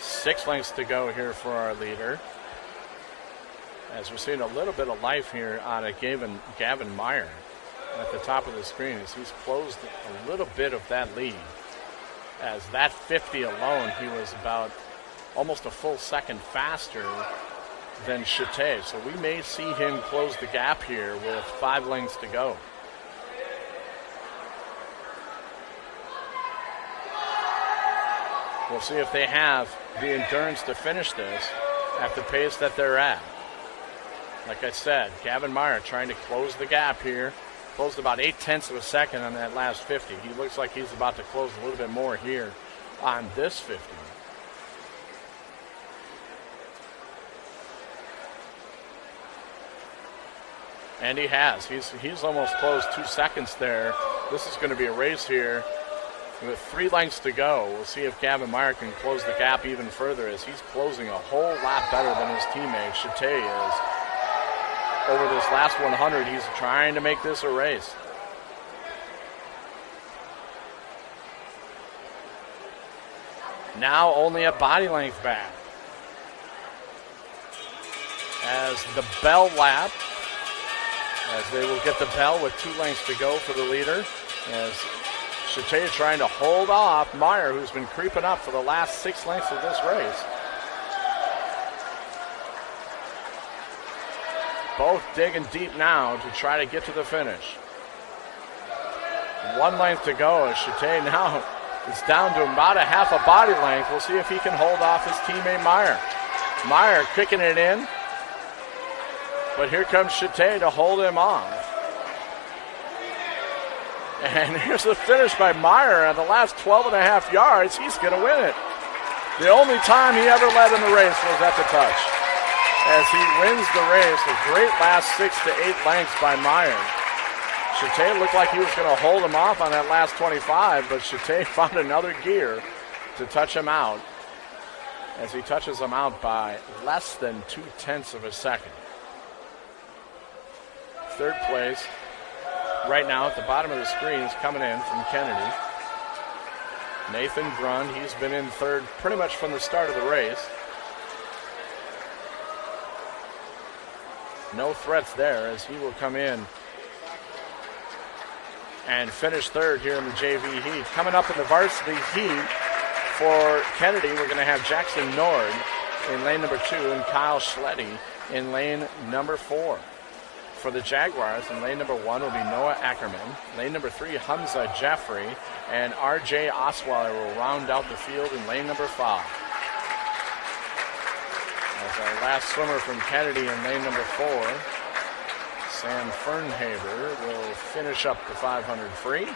Six lengths to go here for our leader, as we're seeing a little bit of life here out of Gavin Meyer at the top of the screen, as he's closed a little bit of that lead. As that 50 alone, he was about almost a full second faster than Chate. So we may see him close the gap here with 5 lengths to go. We'll see if they have the endurance to finish this at the pace that they're at. Like I said, Gavin Meyer trying to close the gap here. Closed about 0.8 of a second on that last 50. He looks like he's about to close a little bit more here on this 50. And he has. He's almost closed 2 seconds there. This is going to be a race here with 3 lengths to go. We'll see if Gavin Meyer can close the gap even further, as he's closing a whole lot better than his teammate Chate is. Over this last 100, he's trying to make this a race. Now only a body length back, as the bell lap, as they will get the bell with 2 lengths to go for the leader, as Chate trying to hold off Meyer, who's been creeping up for the last 6 lengths of this race. Both digging deep now to try to get to the finish. 1 length to go, as Chate now is down to about a half a body length. We'll see if he can hold off his teammate Meyer. Meyer kicking it in, but here comes Chate to hold him off. And here's the finish by Meyer on the last 12.5 yards. He's going to win it. The only time he ever led in the race was at the touch, as he wins the race. A great last 6 to 8 lengths by Meyer. Chate looked like he was going to hold him off on that last 25, but Chate found another gear to touch him out, as he touches him out by less than 0.2 of a second. Third place right now at the bottom of the screen is coming in from Kennedy. Nathan Grund, he's been in third pretty much from the start of the race. No threats there, as he will come in and finish third here in the JV heat. Coming up in the varsity heat for Kennedy, we're going to have Jackson Nord in lane number 2 and Kyle Schletty in lane number 4. For the Jaguars, in lane number 1 will be Noah Ackerman. Lane number 3, Hamza Jeffrey. And R.J. Osweiler will round out the field in lane number 5. As our last swimmer from Kennedy in lane number 4, Sam Fernhaber, will finish up the 500 free.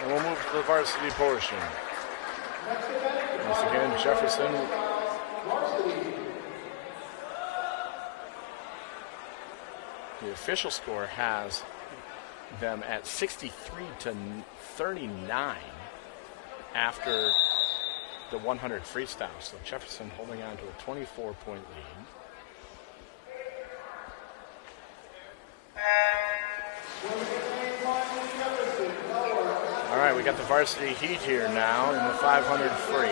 And we'll move to the varsity portion. Once again, Jefferson the official score has them at 63-39 after the 100 freestyle. So Jefferson holding on to a 24-point lead. All right, we got the varsity heat here now in the 500 free.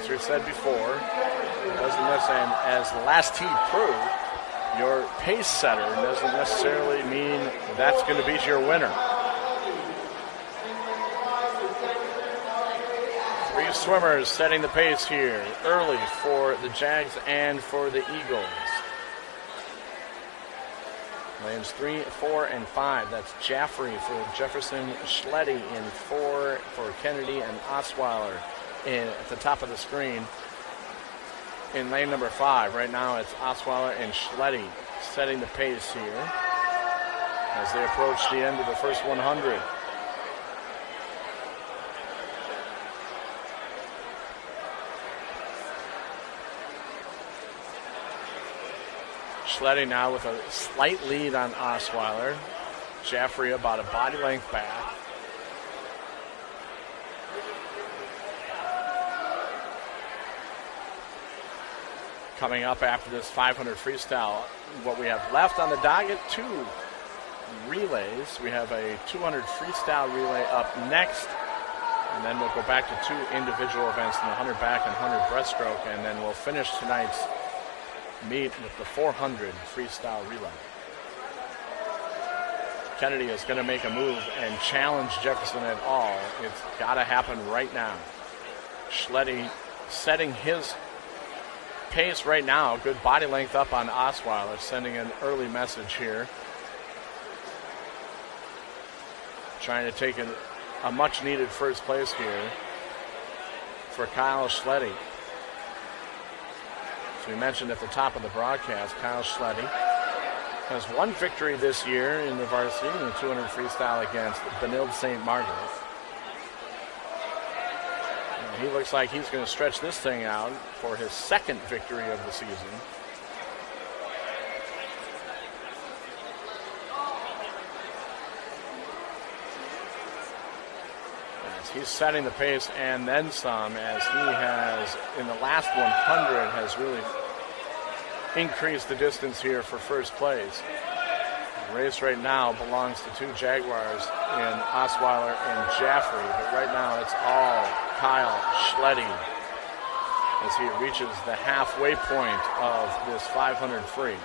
As we said before, it doesn't necessarily, as the last heat proved, your pace setter doesn't necessarily mean that's going to beat your winner. Three swimmers setting the pace here early for the Jags and for the Eagles. Lanes 3, 4, and 5. That's Jaffrey for Jefferson, Schletty in 4 for Kennedy, and Osweiler at the top of the screen in lane number 5. Right now it's Osweiler and Schletty setting the pace here as they approach the end of the first 100. Schletty now with a slight lead on Osweiler. Jaffrey about a body length back. Coming up after this 500 freestyle, what we have left on the docket, 2 relays. We have a 200 freestyle relay up next, and then we'll go back to 2 individual events in the 100 back and 100 breaststroke, and then we'll finish tonight's meet with the 400 freestyle relay. Kennedy is going to make a move and challenge Jefferson at all. It's got to happen right now. Schletty setting his pace right now. Good body length up on Osweiler, sending an early message here. Trying to take a much needed first place here for Kyle Schletty. As we mentioned at the top of the broadcast, Kyle Schletty has one victory this year in the varsity in the 200 freestyle against Benilde St. Margaret. And he looks like he's going to stretch this thing out for his second victory of the season. As he's setting the pace and then some, as he has in the last 100 has really increased the distance here for first place. The race right now belongs to 2 Jaguars in Osweiler and Jaffrey, but right now it's all Kyle Schletty as he reaches the halfway point of this 500 free.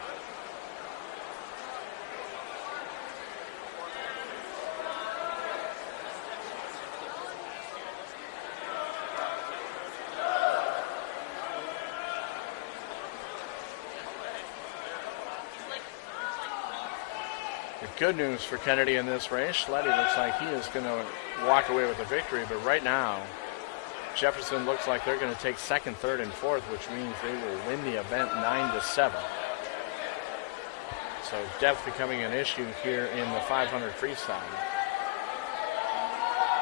Good news for Kennedy in this race. Schletty looks like he is going to walk away with a victory, but right now, Jefferson looks like they're going to take second, third, and fourth, which means they will win the event 9-7. So depth becoming an issue here in the 500 freestyle.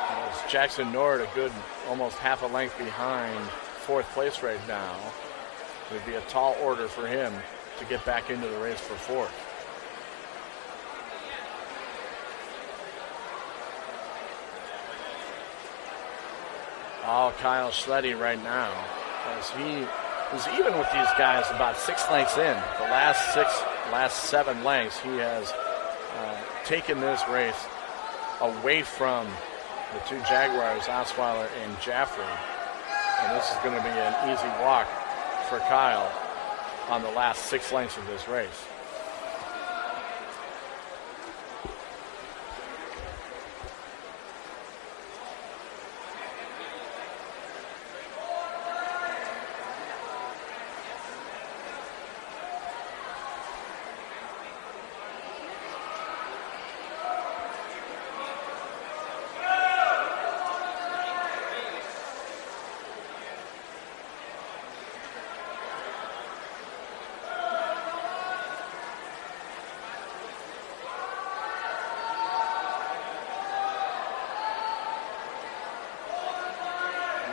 As Jackson Nord, a good almost half a length behind fourth place right now. It would be a tall order for him to get back into the race for fourth. All Kyle Schletty right now, as he is even with these guys about 6 lengths in. The last 7 lengths, he has taken this race away from the 2 Jaguars, Osweiler and Jaffrey. And this is going to be an easy walk for Kyle on the last 6 lengths of this race.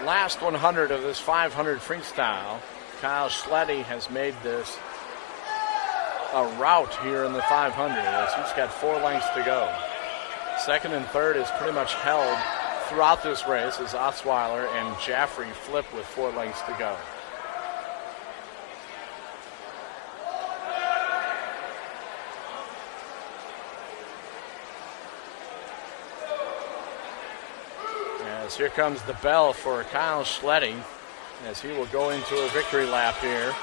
last 100 of this 500 freestyle. Kyle Schletty has made this a rout here in the 500 as he's got 4 lengths to go. Second and third is pretty much held throughout this race as Osweiler and Jaffrey flip with 4 lengths to go. As here comes the bell for Kyle Schletty as he will go into a victory lap here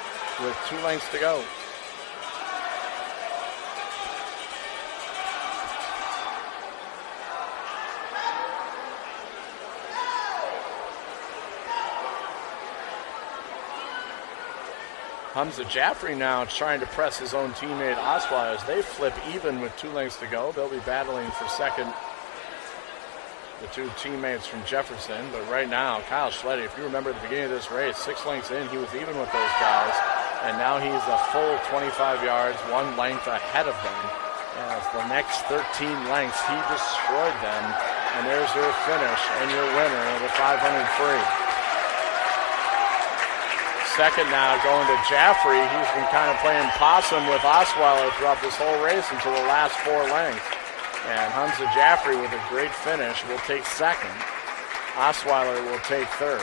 with 2 lengths to go. Hamza Jaffrey now trying to press his own teammate Osweiler as they flip even with 2 lengths to go. They'll be battling for second, the 2 teammates from Jefferson. But right now, Kyle Schletty, if you remember at the beginning of this race, 6 lengths in, he was even with those guys. And now he's a full 25 yards, 1 length ahead of them. As the next 13 lengths, he destroyed them. And there's your finish and your winner of the 500 free. Second now going to Jaffrey. He's been kind of playing possum with Osweiler throughout this whole race until the last 4 lengths. And Hamza Jaffrey with a great finish will take second. Osweiler will take third.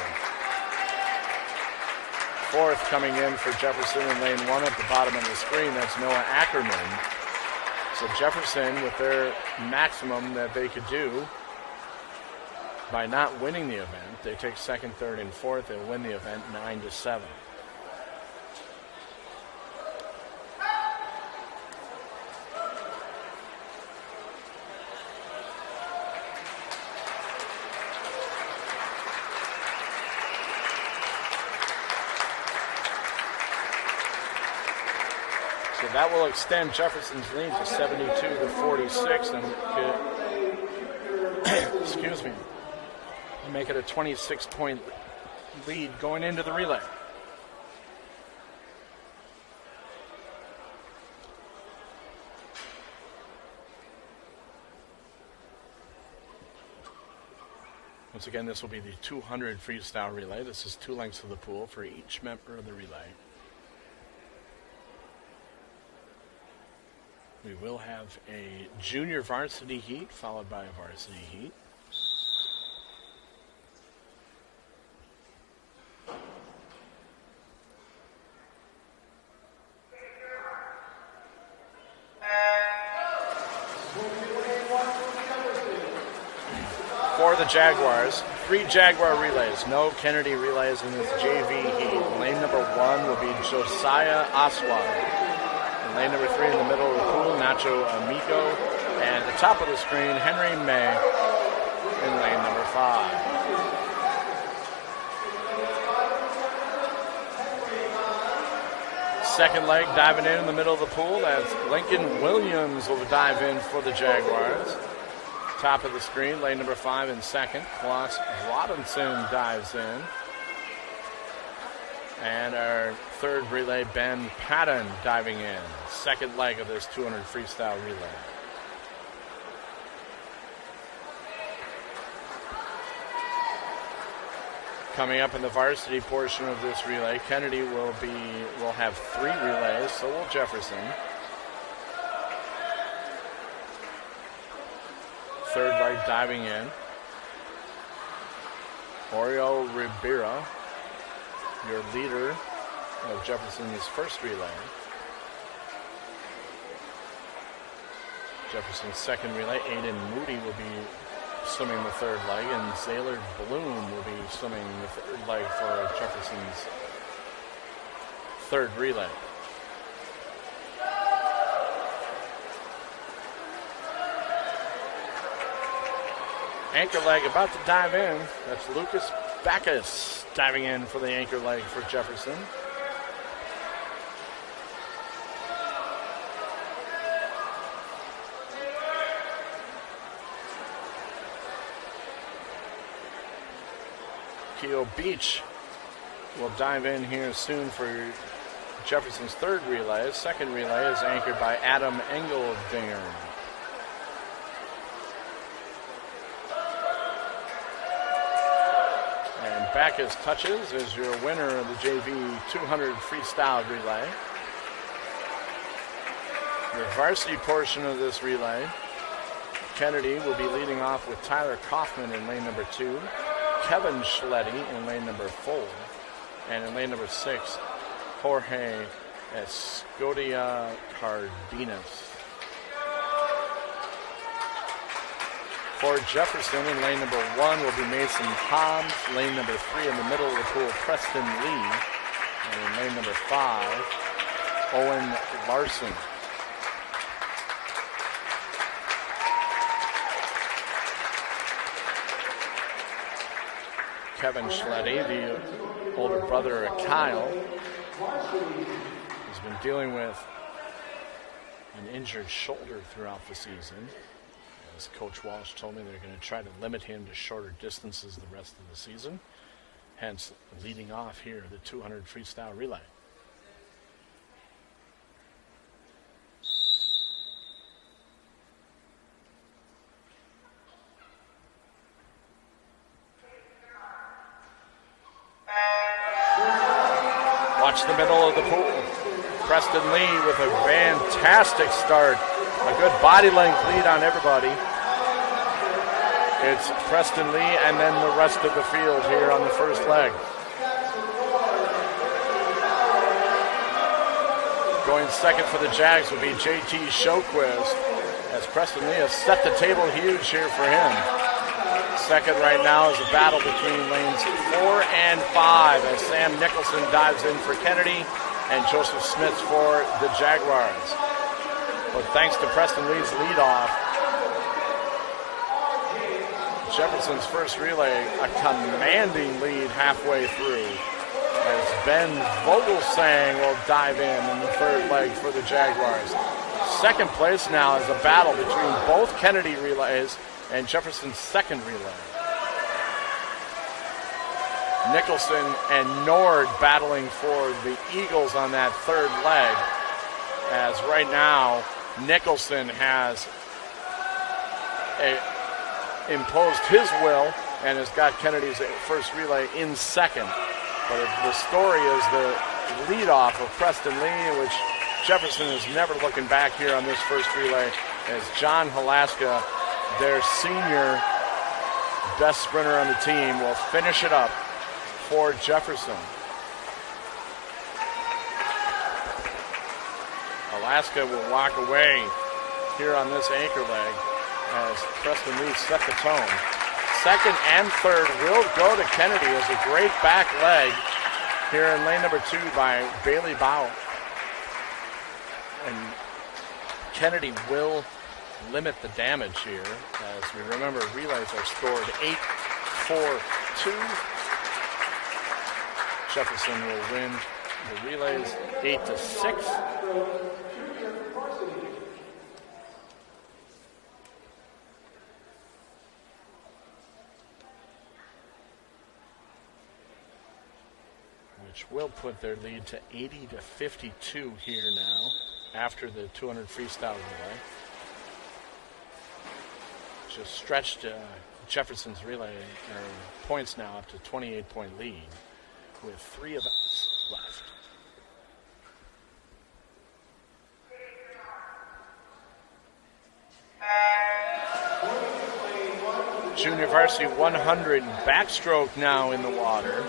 Fourth coming in for Jefferson in lane 1 at the bottom of the screen. That's Noah Ackerman. So Jefferson with their maximum that they could do by not winning the event. They take second, third, and fourth. They'll win the event 9-7. So that will extend Jefferson's lead to 72-46 and excuse me, make it a 26-point lead going into the relay. Once again, this will be the 200 freestyle relay. This is 2 lengths of the pool for each member of the relay. We will have a junior varsity heat followed by a varsity heat. For the Jaguars, 3 Jaguar relays, no Kennedy relays in this JV heat. Lane number 1 will be Josiah Oswald. Lane number 3 in the middle of the pool, Nacho Amico. And at the top of the screen, Henry May in lane number 5. Second leg diving in the middle of the pool. That's Lincoln Williams will dive in for the Jaguars. Top of the screen, lane number 5 in second. Plus Robinson dives in. And our third relay, Ben Patton, diving in. Second leg of this 200 freestyle relay. Coming up in the varsity portion of this relay, Kennedy will have 3 relays, so will Jefferson. Third leg diving in. Oriol Rivera, your leader of Jefferson's first relay. Jefferson's second relay, Aiden Moody will be swimming the third leg, and Zaylor Bloom will be swimming the third leg for Jefferson's third relay. Anchor leg about to dive in. That's Lucas Backus diving in for the anchor leg for Jefferson. Keo Beach will dive in here soon for Jefferson's third relay. Second relay is anchored by Adam Engeldinger. Backus touches is your winner of the JV 200 freestyle relay. The varsity portion of this relay, Kennedy will be leading off with Tyler Kaufman in lane number 2, Kevin Schletty in lane number 4, and in lane number 6, Jorge Escodia Cardenas. For Jefferson in lane number 1 will be Mason Hobbs. Lane number 3 in the middle of the pool, Preston Lee. And in lane number 5, Owen Larson. Kevin Schletty, the older brother of Kyle, has been dealing with an injured shoulder throughout the season. As Coach Walsh told me, they're going to try to limit him to shorter distances the rest of the season. Hence, leading off here, the 200 freestyle relay. Watch the middle of the pool. Preston Lee with a fantastic start. A good body length lead on everybody. It's Preston Lee and then the rest of the field here on the first leg. Going second for the Jags will be JT Shoquist, as Preston Lee has set the table huge here for him. Second right now is a battle between lanes 4 and 5 as Sam Nicholson dives in for Kennedy and Joseph Smith for the Jaguars. But thanks to Preston Lee's leadoff, Jefferson's first relay, a commanding lead halfway through, as Ben Vogelsang will dive in the third leg for the Jaguars. Second place now is a battle between both Kennedy relays and Jefferson's second relay. Nicholson and Nord battling for the Eagles on that third leg, as right now Nicholson has imposed his will and has got Kennedy's first relay in second. But the story is the leadoff of Preston Lee, which Jefferson is never looking back here on this first relay, as John Halaska, their senior best sprinter on the team, will finish it up for Jefferson. Alaska will walk away here on this anchor leg as Preston Lee set the tone. Second and third will go to Kennedy as a great back leg here in lane number 2 by Bailey Bow. And Kennedy will limit the damage here, as we remember relays are scored 8-4-2. Jefferson will win the relays 8-6. Which will put their lead to 80-52 here now after the 200 freestyle relay. Just stretched Jefferson's relay points now up to 28-point lead with 3 of us left. Junior varsity 100 backstroke now in the water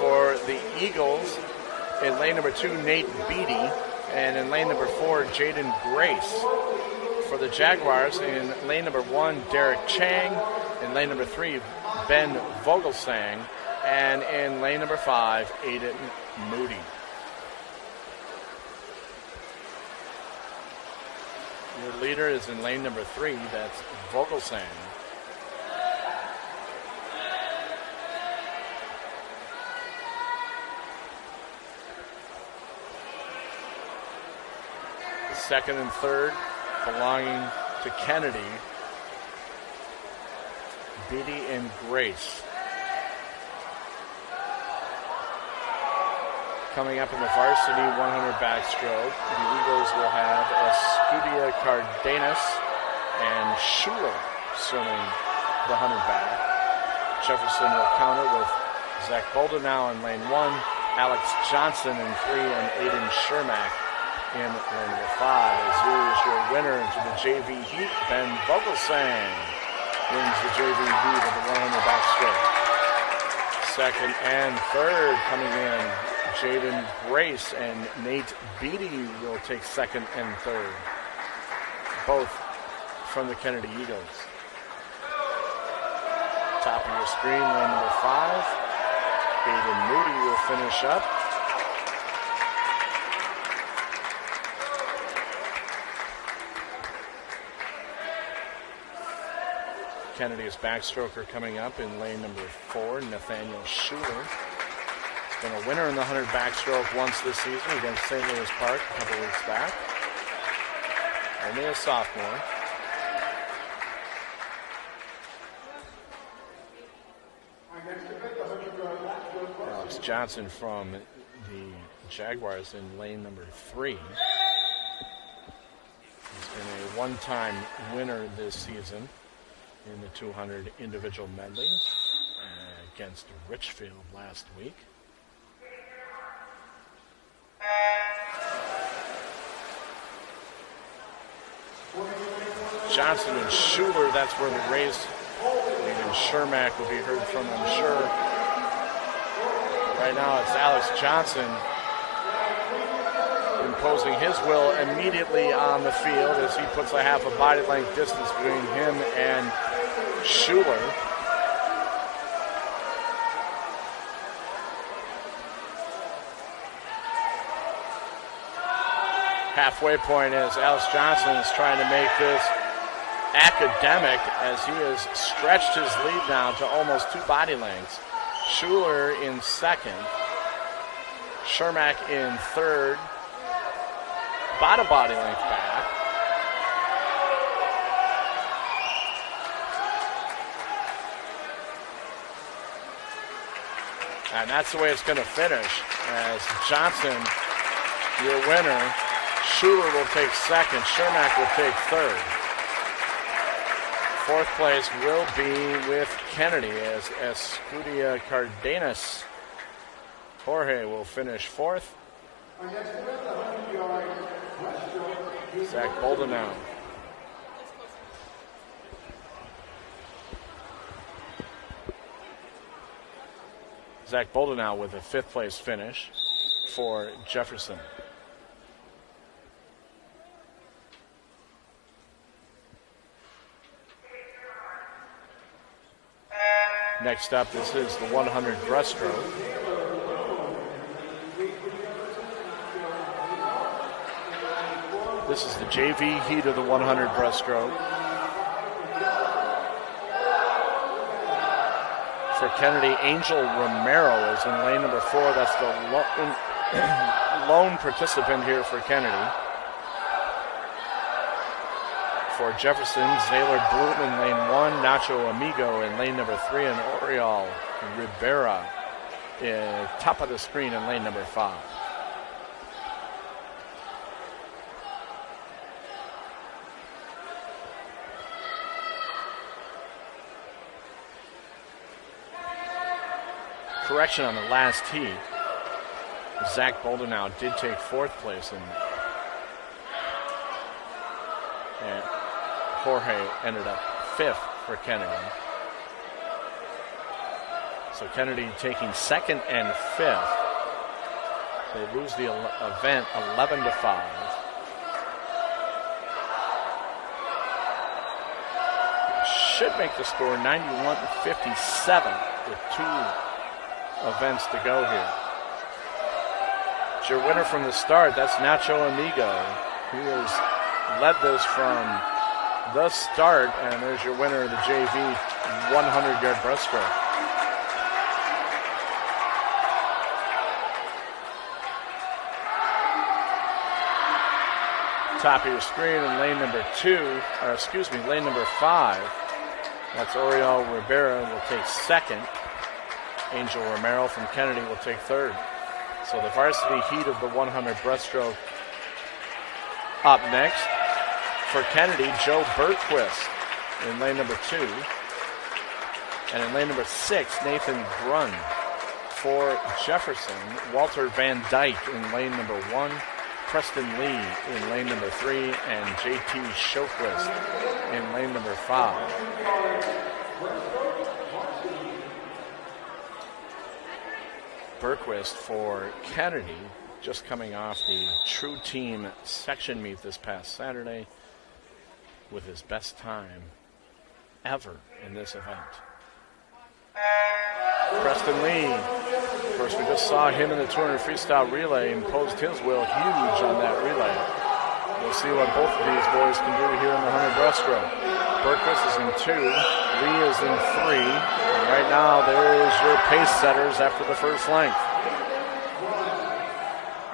for the Eagles. In lane number 2, Nate Beatty, and in lane number 4, Jaden Grace. For the Jaguars, in lane number 1, Derek Chang. In lane number 3, Ben Vogelsang. And in lane number 5, Aiden Moody. Your leader is in lane number 3, that's Vogelsang. Second and third belonging to Kennedy, Beatty and Grace. Coming up in the varsity 100 backstroke, the Eagles will have Escudia Cardenas and Schuler swimming the 100 back. Jefferson will counter with Zach Bolden now in lane 1, Alex Johnson in 3, and Aiden Shermack in lane number 5. As here's your winner to the JV Heat, Ben Vogelsang wins the JV Heat of the 100 backstroke. Second and third coming in, Jaden Grace and Nate Beatty will take second and third, both from the Kennedy Eagles. Top of your screen, lane number 5. Aiden Moody will finish up. Kennedy's backstroker coming up in lane number 4, Nathaniel Schuler. He's been a winner in the 100 backstroke once this season against St. Louis Park a couple weeks back. Only a sophomore. Alex Johnson from the Jaguars in lane number 3. He's been a one-time winner this season in the 200 individual medley against Richfield last week. Johnson and Schuler, that's where the race and Shermack will be heard from, I'm sure. Right now it's Alex Johnson imposing his will immediately on the field as he puts a half a body length distance between him and Schuler. Halfway point is Alex Johnson is trying to make this academic as he has stretched his lead now to almost 2 body lengths. Schuler in second, Shermack in third, about a body length back. And that's the way it's going to finish, as Johnson, your winner, Schuler will take second, Shermack will take third. Fourth place will be with Kennedy as Escudia Cardenas. Jorge will finish fourth. Zach Boldenau. Zach Boldenau with a 5th place finish for Jefferson. Next up, this is the 100 breaststroke. This is the JV heat of the 100 breaststroke. For Kennedy, Angel Romero is in lane number 4. That's the lone participant here for Kennedy. For Jefferson, Zaylor Bloom in lane 1, Nacho Amigo in lane number 3, and Oriol Rivera top of the screen in lane number 5. Correction on the last heat. Zach Boldenau did take 4th place in that. And Jorge ended up 5th for Kennedy. So Kennedy taking 2nd and 5th. They lose the event 11-5. Should make the score 91-57 with 2 events to go here. It's your winner from the start. That's Nacho Amigo, who has led this from the start, and there's your winner of the JV 100-yard breaststroke. Top of your screen in lane number 2, lane number 5. That's Oriol Rivera will take 2nd. Angel Romero from Kennedy will take 3rd. So the varsity heat of the 100 breaststroke up next. For Kennedy, Joe Bergquist in lane number 2. And in lane number 6, Nathan Grun for Jefferson, Walter Van Dyke in lane number 1, Preston Lee in lane number 3, and J.T. Shoquist in lane number 5. Berquist for Kennedy, just coming off the True Team section meet this past Saturday with his best time ever in this event. Preston Lee, of course, we just saw him in the 200 freestyle relay imposed his will huge on that relay. We'll see what both of these boys can do here in the 100 breaststroke. Berquist is in 2, Lee is in 3, and right now there's your pace setters after the first length.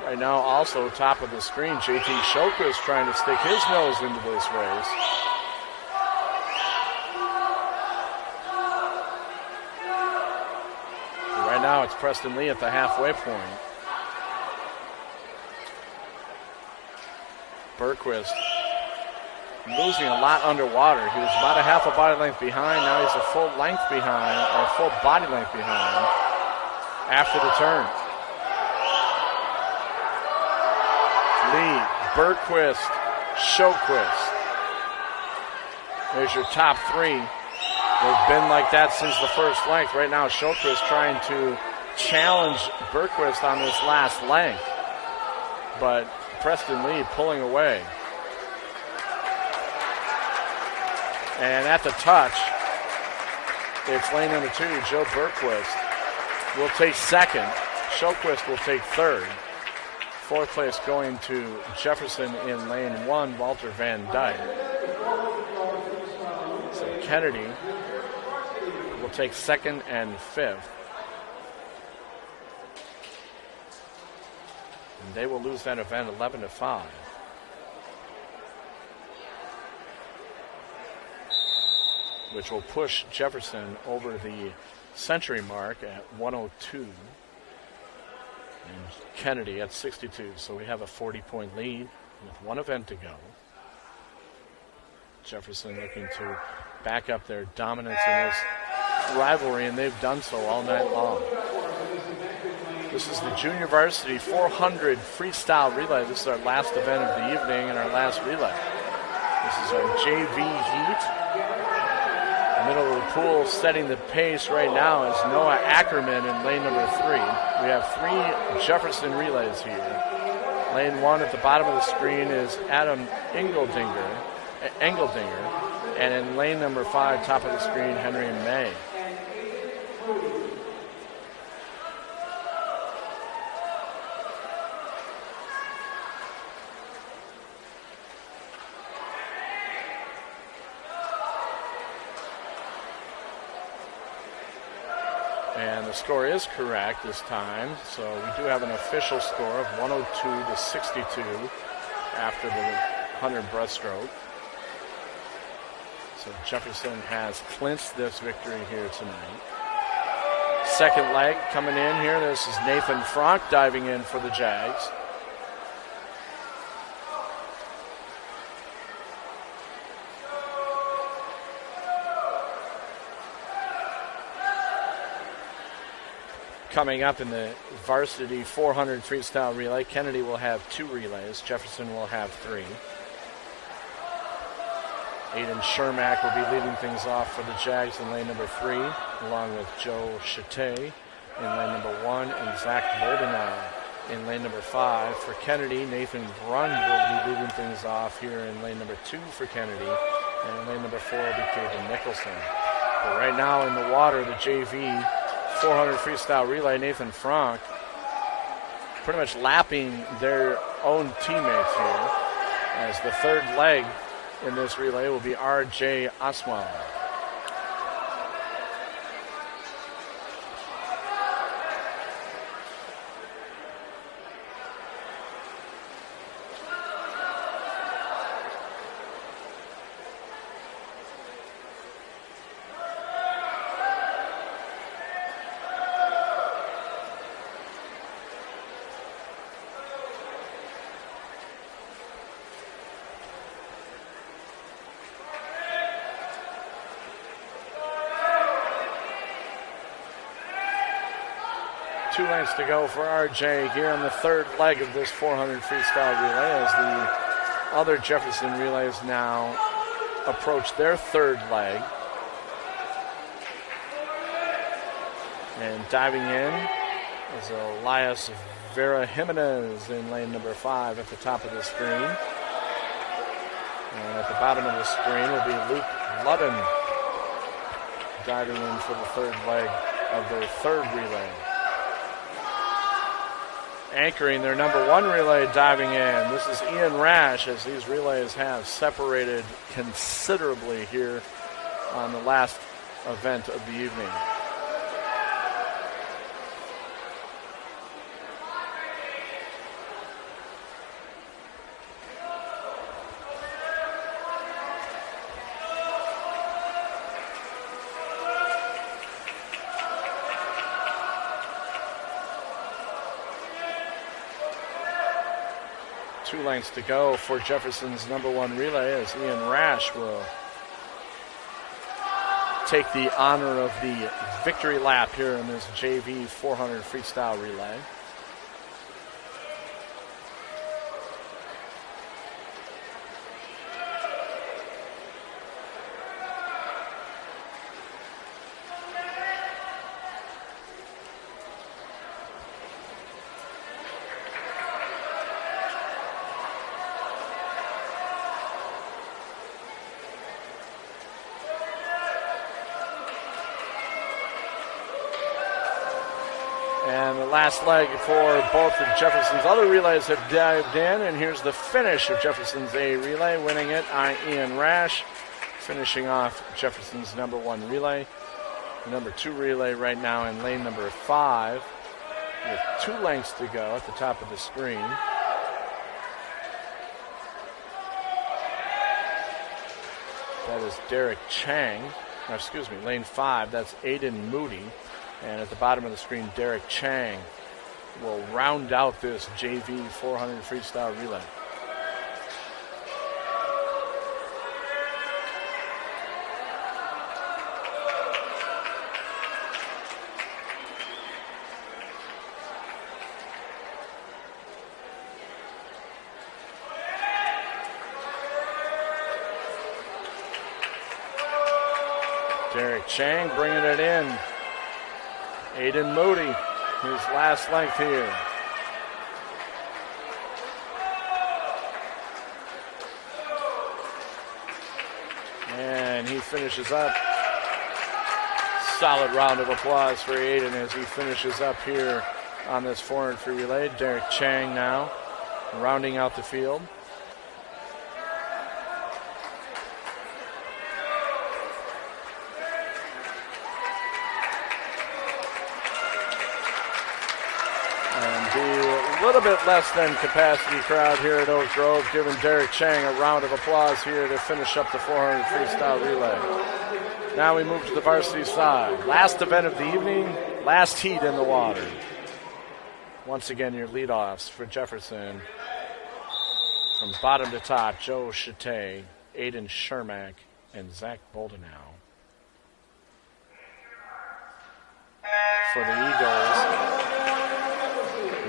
Right now also top of the screen, J.T. Shoka is trying to stick his nose into this race. Right now it's Preston Lee at the halfway point. Berquist losing a lot underwater. He was about a half a body length behind. Now he's a full length behind, or full body length behind after the turn. Lee, Berquist, Shoquist. There's your top 3. They've been like that since the first length. Right now, Shoquist trying to challenge Berquist on this last length. But Preston Lee pulling away. And at the touch, it's lane number 2, Joe Berquist will take second. Shoquist will take third. Fourth place going to Jefferson in lane 1, Walter Van Dyke. So Kennedy will take second and fifth. And they will lose that event 11-5. Which will push Jefferson over the century mark at 102. And Kennedy at 62. So we have a 40-point lead with one event to go. Jefferson looking to back up their dominance in this rivalry, and they've done so all night long. This is the junior varsity 400 freestyle relay. This is our last event of the evening and our last relay. This is our JV heat. Middle of the pool setting the pace right now is Noah Ackerman in lane number 3. We have 3 Jefferson relays here. Lane 1 at the bottom of the screen is Adam Engeldinger. And in lane number 5, top of the screen, Henry May. And the score is correct this time, so we do have an official score of 102-62 after the 100 breaststroke. So Jefferson has clinched this victory here tonight. Second leg coming in here. This is Nathan Frank diving in for the Jags. Coming up in the varsity 400 freestyle relay, Kennedy will have 2 relays. Jefferson will have 3. Aiden Shermack will be leading things off for the Jags in lane number 3, along with Joe Chate in lane number 1 and Zach Boldenau in lane number 5. For Kennedy, Nathan Brund will be leading things off here in lane number 2 for Kennedy, and in lane number 4 will be Caden Nicholson. But right now in the water, the JV 400 freestyle relay, Nathan Frank pretty much lapping their own teammates here, as the third leg in this relay will be R.J. Oswald. 2 lengths to go for RJ here on the third leg of this 400 freestyle relay as the other Jefferson relays now approach their third leg. And diving in is Elias Vera Jimenez in lane number 5 at the top of the screen. And at the bottom of the screen will be Luke Ludden diving in for the third leg of their third relay. Anchoring their number 1 relay diving in, this is Ian Rash, as these relays have separated considerably here on the last event of the evening. Two lengths to go for Jefferson's number 1 relay as Ian Rash will take the honor of the victory lap here in this JV 400 freestyle relay. And the last leg for both of Jefferson's other relays have dived in, and here's the finish of Jefferson's A relay, winning it on Ian Rash, finishing off Jefferson's number 1 relay. Number 2 relay right now in lane number 5 with 2 lengths to go at the top of the screen. That is Derek Chang. No, excuse me, lane 5, that's Aiden Moody. And at the bottom of the screen, Derek Chang will round out this JV 400 freestyle relay. Derek Chang bringing it in. Aiden Moody, his last length here. And he finishes up. Solid round of applause for Aiden as he finishes up here on this 400 free relay. Derek Chang now rounding out the field. A little bit less than capacity crowd here at Oak Grove, giving Derek Chang a round of applause here to finish up the 400 freestyle relay. Now we move to the varsity side. Last event of the evening, last heat in the water. Once again, your leadoffs for Jefferson. From bottom to top, Joe Chate, Aiden Shermack, and Zach Boldenau. For the Eagles,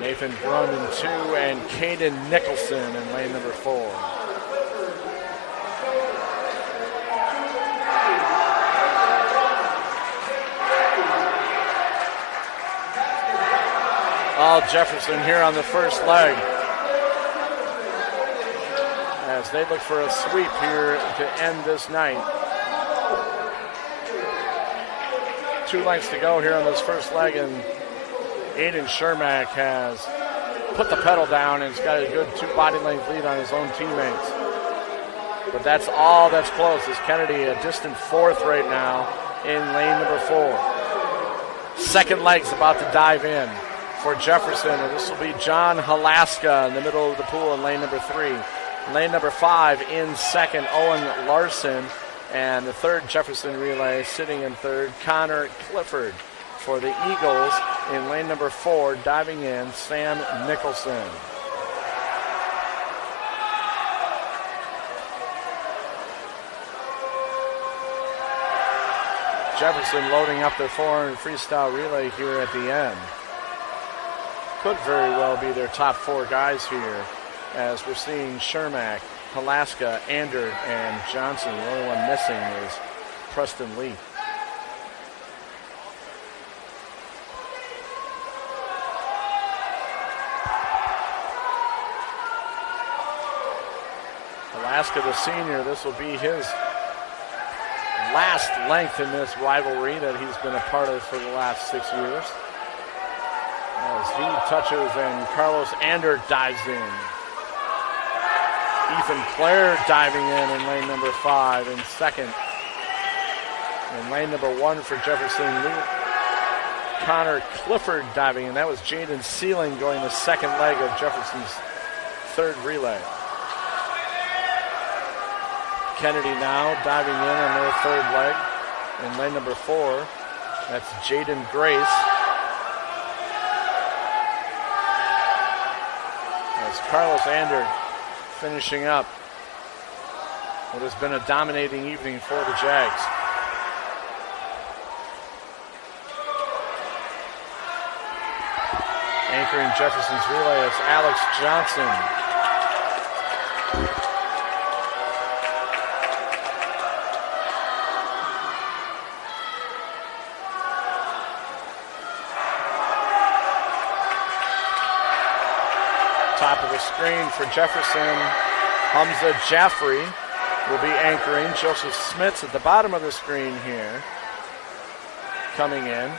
Nathan Brun in 2 and Caden Nicholson in lane number 4. All Jefferson here on the first leg as they look for a sweep here to end this night. 2 lengths to go here on this first leg, and Aiden Shermack has put the pedal down and has got a good 2 body length lead on his own teammates. But that's all that's close. As Kennedy a distant 4th right now in lane number 4. Second leg's about to dive in for Jefferson, and this will be John Halaska in the middle of the pool in lane number 3. Lane number 5 in second, Owen Larson. And the third Jefferson relay sitting in third, Connor Clifford. For the Eagles in lane number 4, diving in, Sam Nicholson. Jefferson loading up their 400 freestyle relay here at the end. could very well be their top 4 guys here, as we're seeing Shermack, Halaska, Ander, and Johnson. The only one missing is Preston Lee. Halaska, the senior, this will be his last length in this rivalry that he's been a part of for the last 6 years. As he touches and Carlos Ander dives in. Ethan Clare diving in lane number 5 in second. In lane number 1 for Jefferson, Connor Clifford diving in. That was Jaden Sealing going the second leg of Jefferson's third relay. Kennedy now diving in on their third leg. In lane number 4, that's Jaden Grace. As Carlos Ander finishing up what has been a dominating evening for the Jags. Anchoring Jefferson's relay is Alex Johnson. Top of the screen for Jefferson, Hamza Jaffrey will be anchoring. Joseph Smits at the bottom of the screen here, coming in.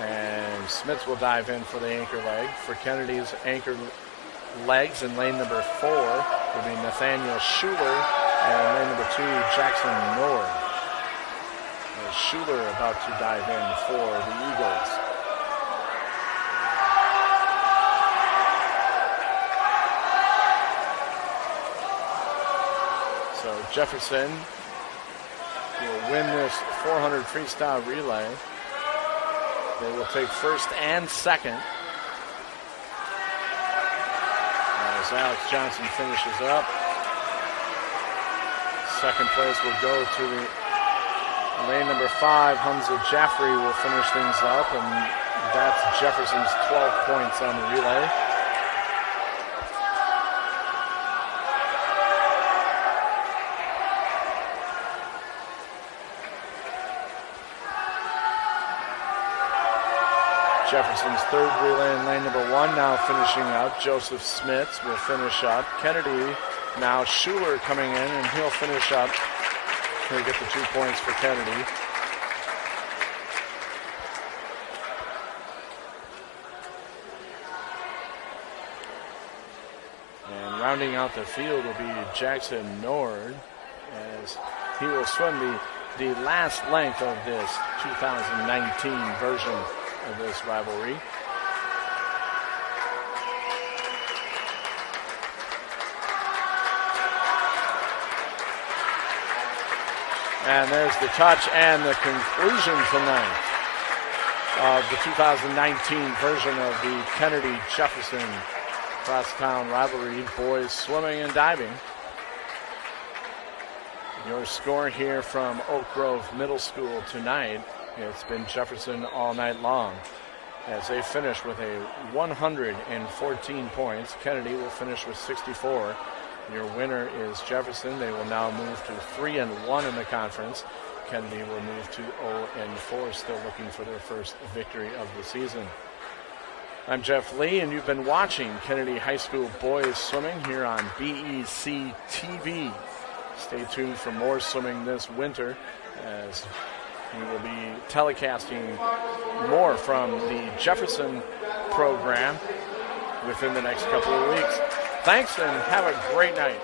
And Smits will dive in for the anchor leg. For Kennedy's anchor legs in lane number 4 will be Nathaniel Schuler, and in lane number 2, Jackson Nord. Schuler about to dive in for the Eagles. So Jefferson will win this 400 freestyle relay. They will take first and second as Alex Johnson finishes up. Second place will go to the lane number 5. Hamza Jaffrey will finish things up, and that's Jefferson's 12 points on the relay. Jefferson's third relay in lane number 1 now finishing up. Joseph Smits will finish up. Kennedy, now Schuler coming in, and he'll finish up. He'll get the 2 points for Kennedy. And rounding out the field will be Jackson Nord, as he will swim the last length of this 2019 version of this rivalry. And there's the touch and the conclusion tonight of the 2019 version of the Kennedy-Jefferson crosstown rivalry, boys swimming and diving. Your score here from Oak Grove Middle School tonight, it's been Jefferson all night long as they finish with a 114 points. Kennedy will finish with 64. Your winner is Jefferson. They will now move to 3-1 in the conference. Kennedy will move to 0-4, still looking for their first victory of the season. I'm Jeff Lee, and you've been watching Kennedy High School boys swimming here on BEC-TV. Stay tuned for more swimming this winter, as we will be telecasting more from the Jefferson program within the next couple of weeks. Thanks, and have a great night.